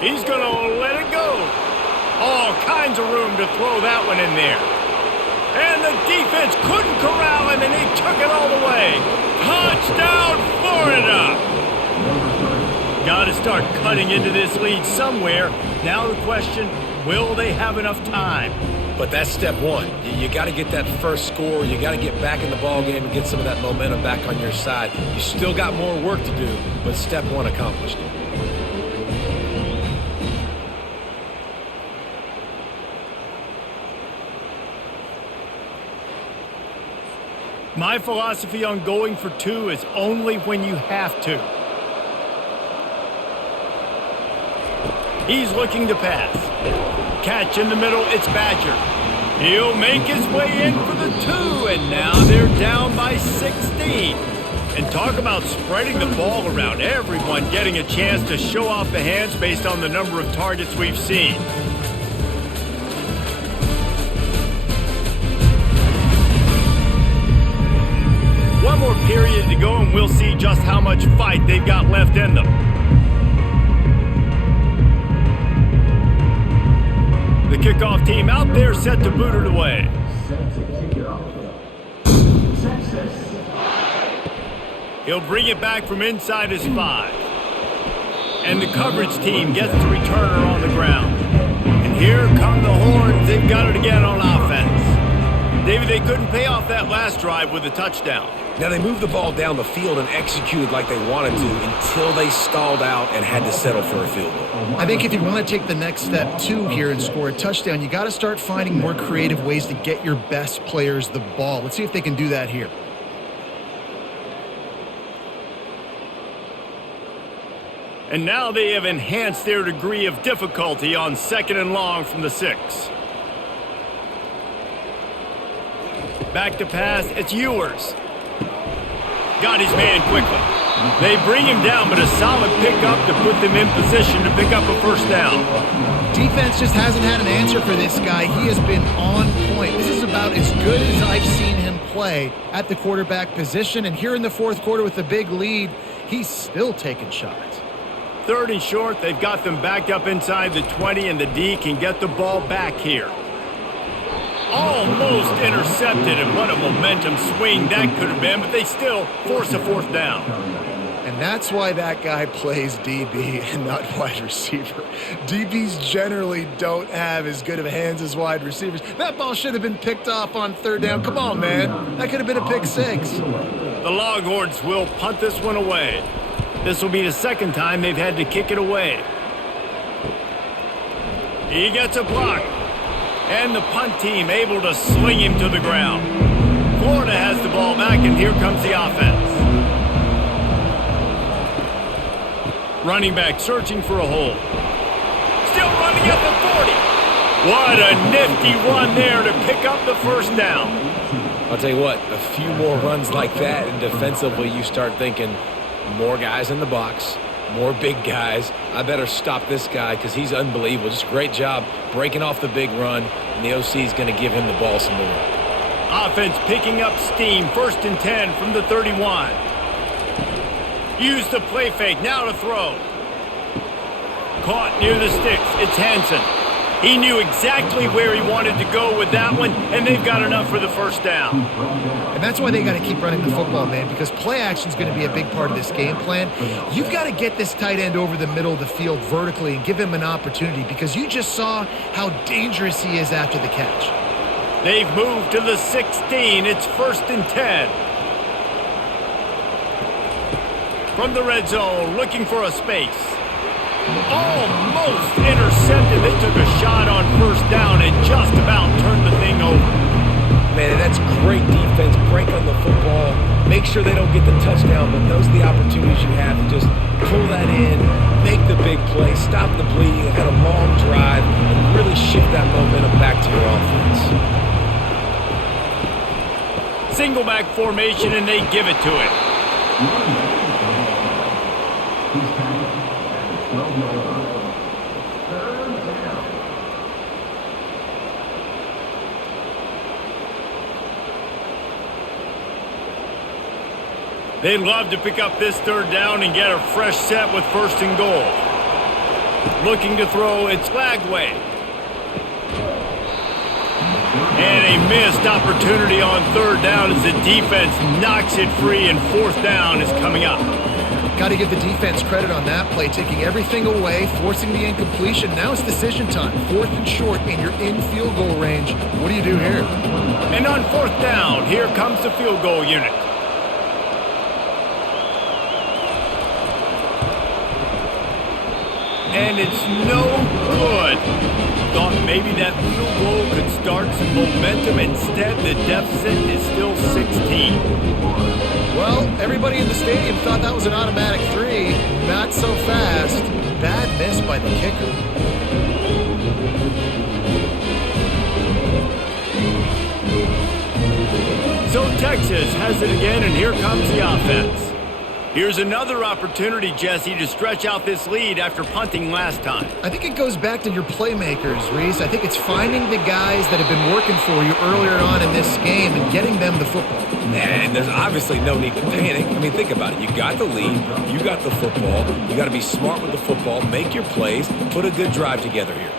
He's going to let it go. All kinds of room to throw that one in there. And the defense couldn't corral him, and he took it all the way. Touchdown, Florida! Got to start cutting into this lead somewhere. Now the question, will they have enough time? But that's step one. You got to get that first score. You got to get back in the ball game and get some of that momentum back on your side. You still got more work to do, but step one accomplished. My philosophy on going for 2 is only when you have to. He's looking to pass. Catch in the middle, it's Badger. He'll make his way in for the 2, and now they're down by 16. And talk about spreading the ball around. Everyone getting a chance to show off the hands based on the number of targets we've seen. One more period to go, and we'll see just how much fight they've got left in them. The kickoff team out there set to boot it away. He'll bring it back from inside his 5. And the coverage team gets the returner on the ground. And here come the Horns. They've got it again on offense. David, they couldn't pay off that last drive with a touchdown. Now, they moved the ball down the field and executed like they wanted to until they stalled out and had to settle for a field goal. I think if you want to take the next step, too, here and score a touchdown, you got to start finding more creative ways to get your best players the ball. Let's see if they can do that here. And now they have enhanced their degree of difficulty on 2nd and long from the 6. Back to pass, it's Ewers. Got his man quickly. They bring him down, but a solid pickup to put them in position to pick up a first down. Defense just hasn't had an answer for this guy. He has been on point. This is about as good as I've seen him play at the quarterback position. And here in the fourth quarter with the big lead, he's still taking shots. 3rd and short, they've got them backed up inside the 20, and the D can get the ball back here. Almost intercepted, and what a momentum swing that could have been, but they still force a 4th down. And that's why that guy plays DB and not wide receiver. DBs generally don't have as good of hands as wide receivers. That ball should have been picked off on 3rd down. Come on, man. That could have been a pick 6. The Longhorns will punt this one away. This will be the 2nd time they've had to kick it away. He gets a block. And the punt team able to sling him to the ground. Florida has the ball back, and here comes the offense. Running back searching for a hole. Still running at the 40. What a nifty run there to pick up the first down. I'll tell you what, a few more runs like that, and defensively you start thinking more guys in the box, more big guys. I better stop this guy because he's unbelievable. Just a great job breaking off the big run, and the OC is going to give him the ball some more. Offense picking up steam. 1st and 10 from the 31. Use the play fake. Now to throw. Caught near the sticks. It's Hansen. He knew exactly where he wanted to go with that one, and they've got enough for the first down. And that's why they got to keep running the football, man, because play action is going to be a big part of this game plan. You've got to get this tight end over the middle of the field vertically and give him an opportunity, because you just saw how dangerous he is after the catch. They've moved to the 16. It's 1st and 10. From the red zone, looking for a space. Almost intercepted. They took a shot on 1st down and just about turned the thing over. Man, that's great defense. Break on the football. Make sure they don't get the touchdown, but those are the opportunities you have to just pull that in, make the big play, stop the bleeding, and have a long drive, and really shift that momentum back to your offense. Single back formation, and they give it to it. They'd love to pick up this 3rd down and get a fresh set with 1st and goal. Looking to throw, it's Lagway. And a missed opportunity on 3rd down as the defense knocks it free, and 4th down is coming up. Got to give the defense credit on that play, taking everything away, forcing the incompletion. Now it's decision time. 4th and short, and you're in field goal range. What do you do here? And on 4th down, here comes the field goal unit. And it's no good. Thought maybe that field goal could start some momentum. Instead, the deficit is still 16. Well, everybody in the stadium thought that was an automatic 3. Not so fast. Bad miss by the kicker. So Texas has it again, and here comes the offense. Here's another opportunity, Jesse, to stretch out this lead after punting last time. I think it goes back to your playmakers, Reese. I think it's finding the guys that have been working for you earlier on in this game and getting them the football. And there's obviously no need to panic. I mean, think about it. You got the lead. You got the football. You got to be smart with the football. Make your plays. Put a good drive together here.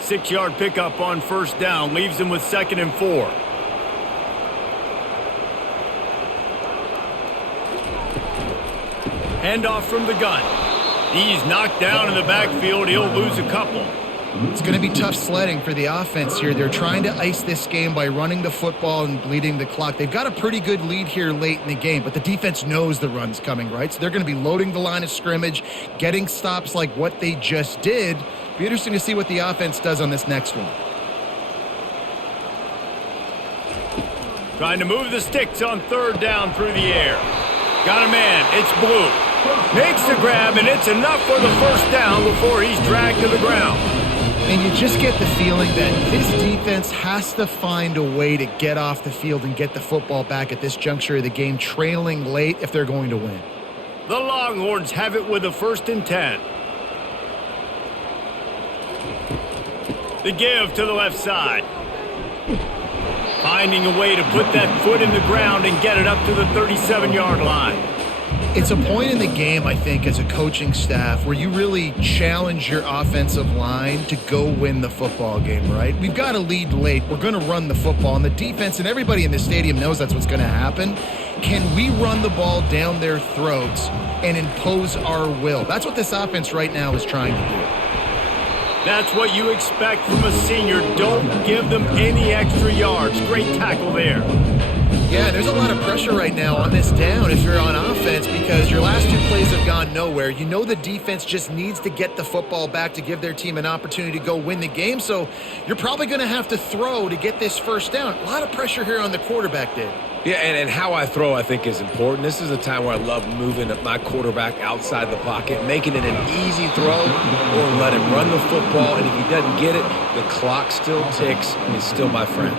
6-yard pickup on 1st down. Leaves them with 2nd and 4. Handoff from the gun. He's knocked down in the backfield. He'll lose a couple. It's going to be tough sledding for the offense here. They're trying to ice this game by running the football and bleeding the clock. They've got a pretty good lead here late in the game, but the defense knows the run's coming, right? So they're going to be loading the line of scrimmage, getting stops like what they just did. Be interesting to see what the offense does on this next one. Trying to move the sticks on 3rd down through the air. Got a man. It's Blue. Makes the grab, and it's enough for the first down before he's dragged to the ground. And you just get the feeling that this defense has to find a way to get off the field and get the football back at this juncture of the game, trailing late if they're going to win. The Longhorns have it with a 1st and 10. The give to the left side. Finding a way to put that foot in the ground and get it up to the 37-yard line. It's a point in the game, I think, as a coaching staff where you really challenge your offensive line to go win the football game, right? We've got a lead late. We're going to run the football. And the defense and everybody in the stadium knows that's what's going to happen. Can we run the ball down their throats and impose our will? That's what this offense right now is trying to do. That's what you expect from a senior. Don't give them any extra yards. Great tackle there. Yeah, there's a lot of pressure right now on this down if you're on offense because your last 2 plays have gone nowhere. You know the defense just needs to get the football back to give their team an opportunity to go win the game, so you're probably going to have to throw to get this first down. A lot of pressure here on the quarterback, Dave. Yeah, and how I throw, I think, is important. This is a time where I love moving my quarterback outside the pocket, making it an easy throw, or let him run the football, and if he doesn't get it, the clock still ticks. He's still my friend.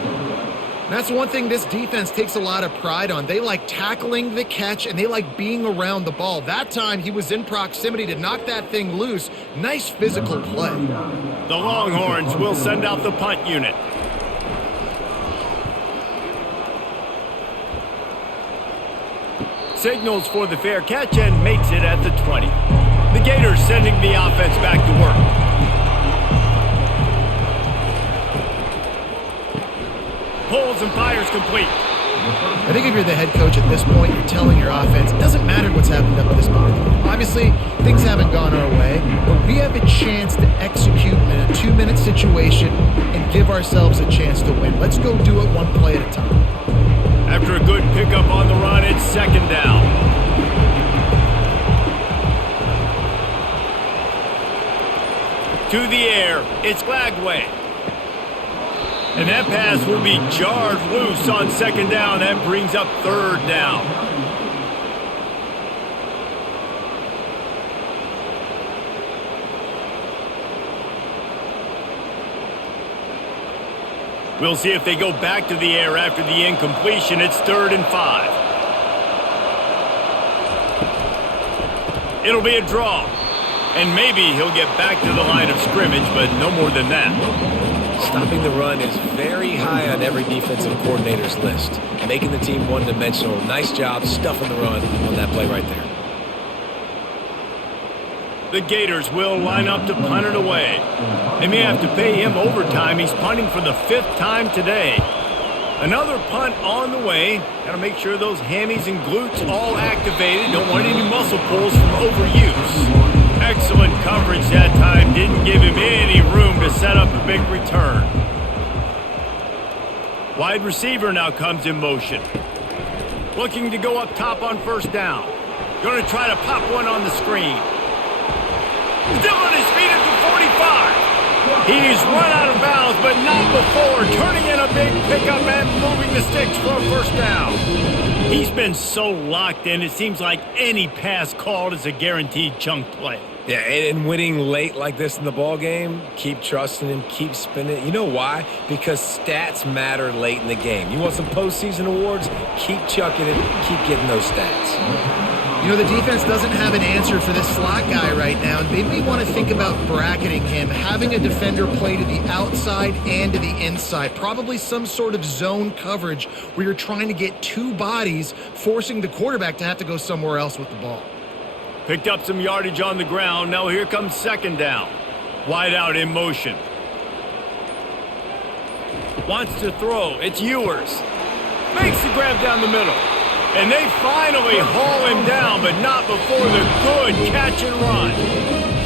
That's one thing this defense takes a lot of pride on. They like tackling the catch, and they like being around the ball. That time, he was in proximity to knock that thing loose. Nice physical play. The Longhorns will send out the punt unit. Signals for the fair catch and makes it at the 20. The Gators sending the offense back to work. Pulls and fires complete. I think if you're the head coach at this point, you're telling your offense, it doesn't matter what's happened up to this point. Obviously, things haven't gone our way, but we have a chance to execute in a 2-minute situation and give ourselves a chance to win. Let's go do it one play at a time. After a good pickup on the run, it's 2nd down. To the air, it's Glagway. And that pass will be jarred loose on 2nd down. That brings up 3rd down. We'll see if they go back to the air after the incompletion. It's 3rd and 5. It'll be a draw. And maybe he'll get back to the line of scrimmage, but no more than that. Stopping the run is very high on every defensive coordinator's list. Making the team one-dimensional. Nice job stuffing the run on that play right there. The Gators will line up to punt it away. They may have to pay him overtime. He's punting for the 5th time today. Another punt on the way. Got to make sure those hammies and glutes all activated. Don't want any muscle pulls from overuse. Excellent coverage that time. Didn't give him any room to set up a big return. Wide receiver now comes in motion. Looking to go up top on 1st down. Going to try to pop one on the screen. Still on his feet at the 45. He's run out of bounds, but not before turning in a big pickup and moving the sticks for a 1st down. He's been so locked in, it seems like any pass called is a guaranteed chunk play. Yeah, and winning late like this in the ball game, keep trusting him, keep spinning. You know why? Because stats matter late in the game. You want some postseason awards? Keep chucking it, keep getting those stats. You know, the defense doesn't have an answer for this slot guy right now. They may want to think about bracketing him, having a defender play to the outside and to the inside. Probably some sort of zone coverage where you're trying to get 2 bodies, forcing the quarterback to have to go somewhere else with the ball. Picked up some yardage on the ground. Now here comes 2nd down. Wide out in motion. Wants to throw. It's Ewers. Makes the grab down the middle. And they finally haul him down, but not before the good catch and run.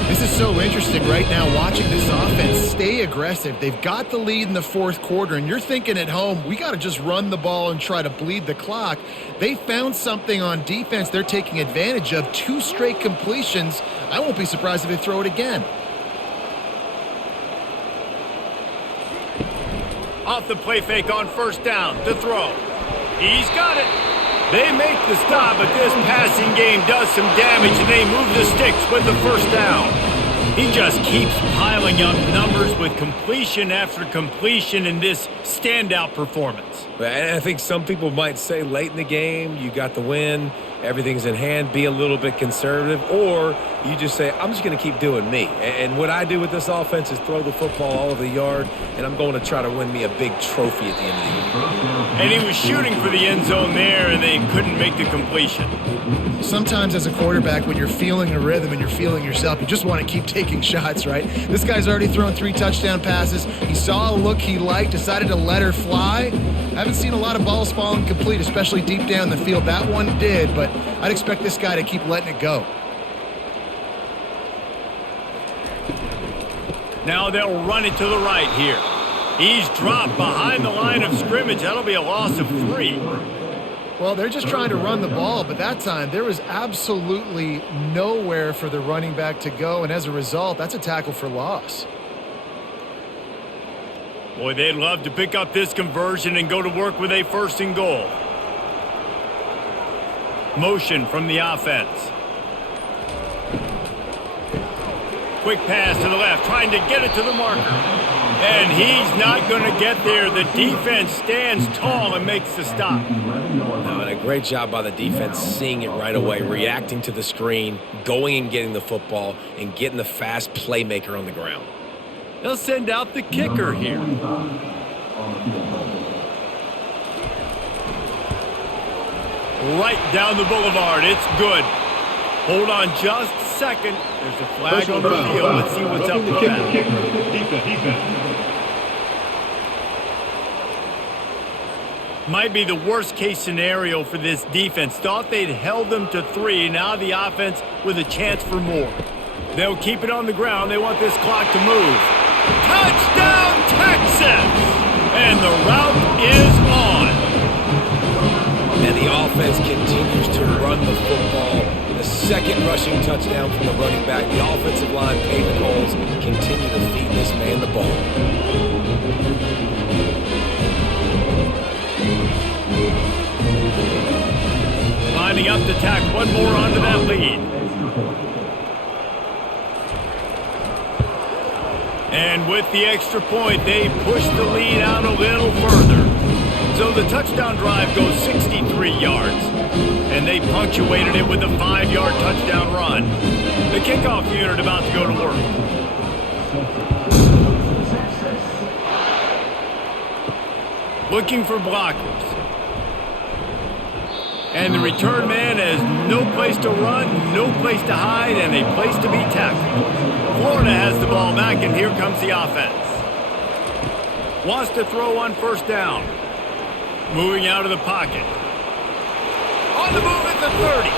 This is so interesting right now, watching this offense stay aggressive. They've got the lead in the 4th quarter, and you're thinking at home, we got to just run the ball and try to bleed the clock. They found something on defense they're taking advantage of. 2 straight completions. I won't be surprised if they throw it again. Off the play fake on 1st down to throw. He's got it. They make the stop, but this passing game does some damage, and they move the sticks with the first down. He just keeps piling up numbers with completion after completion in this standout performance. And I think some people might say late in the game, you got the win, everything's in hand, be a little bit conservative, or you just say, I'm just going to keep doing me. And what I do with this offense is throw the football all over the yard, and I'm going to try to win me a big trophy at the end of the year. And he was shooting for the end zone there, and they couldn't make the completion. Sometimes as a quarterback, when you're feeling a rhythm and you're feeling yourself, you just want to keep taking shots, right? This guy's already thrown 3 touchdown passes. He saw a look he liked, decided to let her fly. I haven't seen a lot of balls fall incomplete, especially deep down the field. That one did, but I'd expect this guy to keep letting it go. Now they'll run it to the right here. He's dropped behind the line of scrimmage. That'll be a loss of 3. Well, they're just trying to run the ball, but that time there was absolutely nowhere for the running back to go, and as a result, that's a tackle for loss. Boy, they'd love to pick up this conversion and go to work with a 1st and goal. Motion from the offense. Quick pass to the left, trying to get it to the marker. And he's not going to get there. The defense stands tall and makes the stop. No, and a great job by the defense seeing it right away, reacting to the screen, going and getting the football, and getting the fast playmaker on the ground. They'll send out the kicker here. Right down the boulevard. It's good. Hold on just a second. There's a flag on the field. Let's see what's up with that. Might be the worst case scenario for this defense. Thought they'd held them to 3. Now the offense with a chance for more. They'll keep it on the ground. They want this clock to move. Touchdown, Texas! And the route is on. And the offense continues to run the football. The second rushing touchdown from the running back. The offensive line paving holes. Continue to feed this man the ball. Lining up to tack one more onto that lead. And with the extra point, they push the lead out a little further. So the touchdown drive goes 63 yards. And they punctuated it with a 5-yard touchdown run. The kickoff unit about to go to work. Looking for blockers. And the return man has no place to run, no place to hide, and a place to be tackled. Florida has the ball back, and here comes the offense. Wants to throw on 1st down. Moving out of the pocket. On the move at the 30.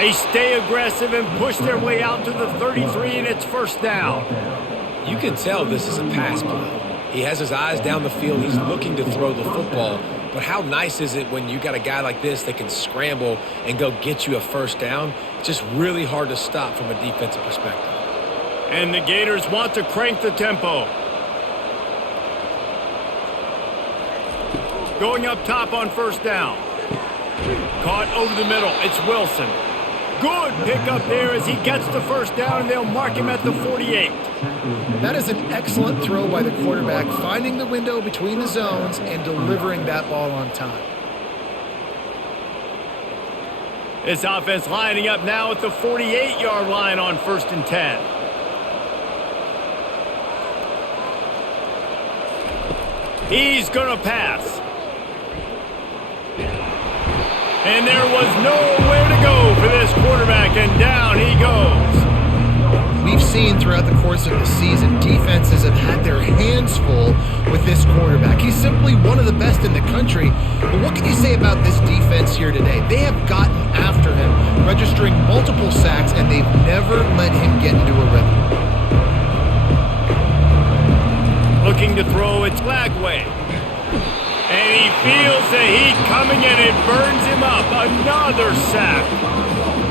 They stay aggressive and push their way out to the 33, and it's 1st down. You can tell this is a pass play. He has his eyes down the field. He's looking to throw the football. But how nice is it when you got a guy like this that can scramble and go get you a 1st down? It's just really hard to stop from a defensive perspective. And the Gators want to crank the tempo. Going up top on 1st down. Caught over the middle. It's Wilson. Good pickup there as he gets the 1st down, and they'll mark him at the 48. That is an excellent throw by the quarterback, finding the window between the zones and delivering that ball on time. This offense lining up now at the 48-yard line on 1st and 10. He's going to pass. And there was nowhere to go for this quarterback, and down he goes. We've seen throughout the course of the season, defenses have had their hands full with this quarterback. He's simply one of the best in the country. But what can you say about this defense here today? They have gotten after him, registering multiple sacks, and they've never let him get into a rhythm. Looking to throw, it's Lagway. And he feels the heat coming, and it burns him up. Another sack.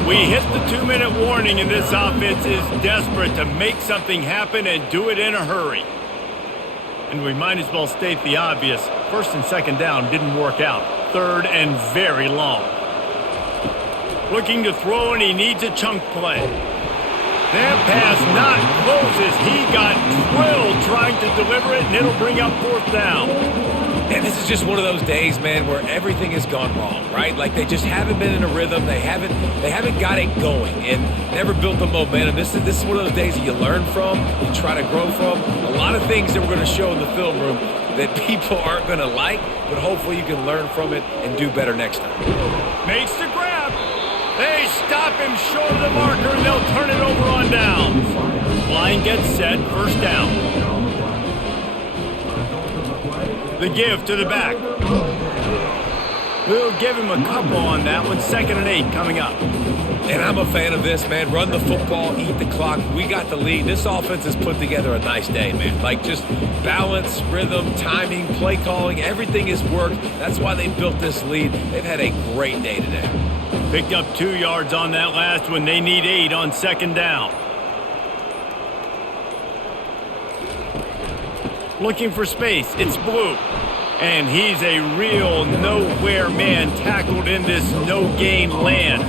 We hit the 2-minute warning, and this offense is desperate to make something happen and do it in a hurry. And we might as well state the obvious. 1st and 2nd down didn't work out. 3rd and very long. Looking to throw, and he needs a chunk play. That pass not close as he got drilled trying to deliver it, and it'll bring up 4th down. And this is just one of those days, man, where everything has gone wrong, right? Like they just haven't been in a rhythm. They haven't got it going and never built the momentum. This is one of those days that you learn from, you try to grow from. A lot of things that we're going to show in the film room that people aren't going to like, but hopefully you can learn from it and do better next time. Makes the grab. They stop him short of the marker, and they'll turn it over on downs. Line gets set, 1st down. The give to the back. We'll give him a couple on that one. 2nd and 8 coming up. And I'm a fan of this, man. Run the football, eat the clock. We got the lead. This offense has put together a nice day, man. Like just balance, rhythm, timing, play calling, everything has worked. That's why they built this lead. They've had a great day today. Picked up 2 yards on that last one. They need 8 on 2nd down. Looking for space. It's Blue. And he's a real nowhere man tackled in this no-gain land.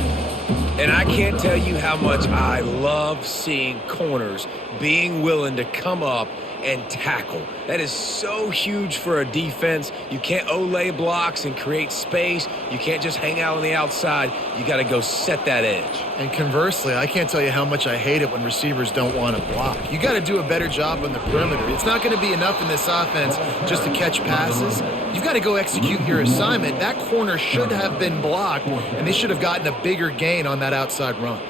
And I can't tell you how much I love seeing corners being willing to come up and tackle. That is so huge for a defense. You can't olay blocks and create space. You can't just hang out on the outside. You got to go set that edge. And conversely, I can't tell you how much I hate it when receivers don't want to block. You got to do a better job on the perimeter. It's not going to be enough in this offense just to catch passes. You've got to go execute your assignment. That corner should have been blocked, and they should have gotten a bigger gain on that outside run.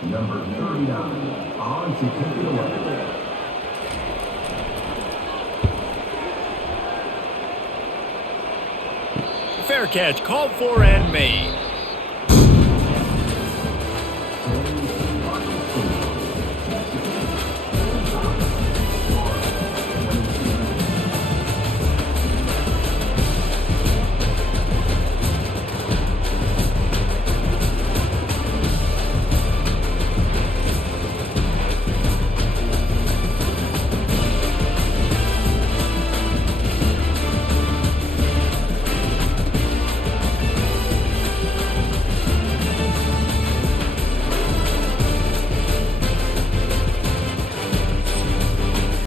Number 39, on to take it away. Fair catch called for and made.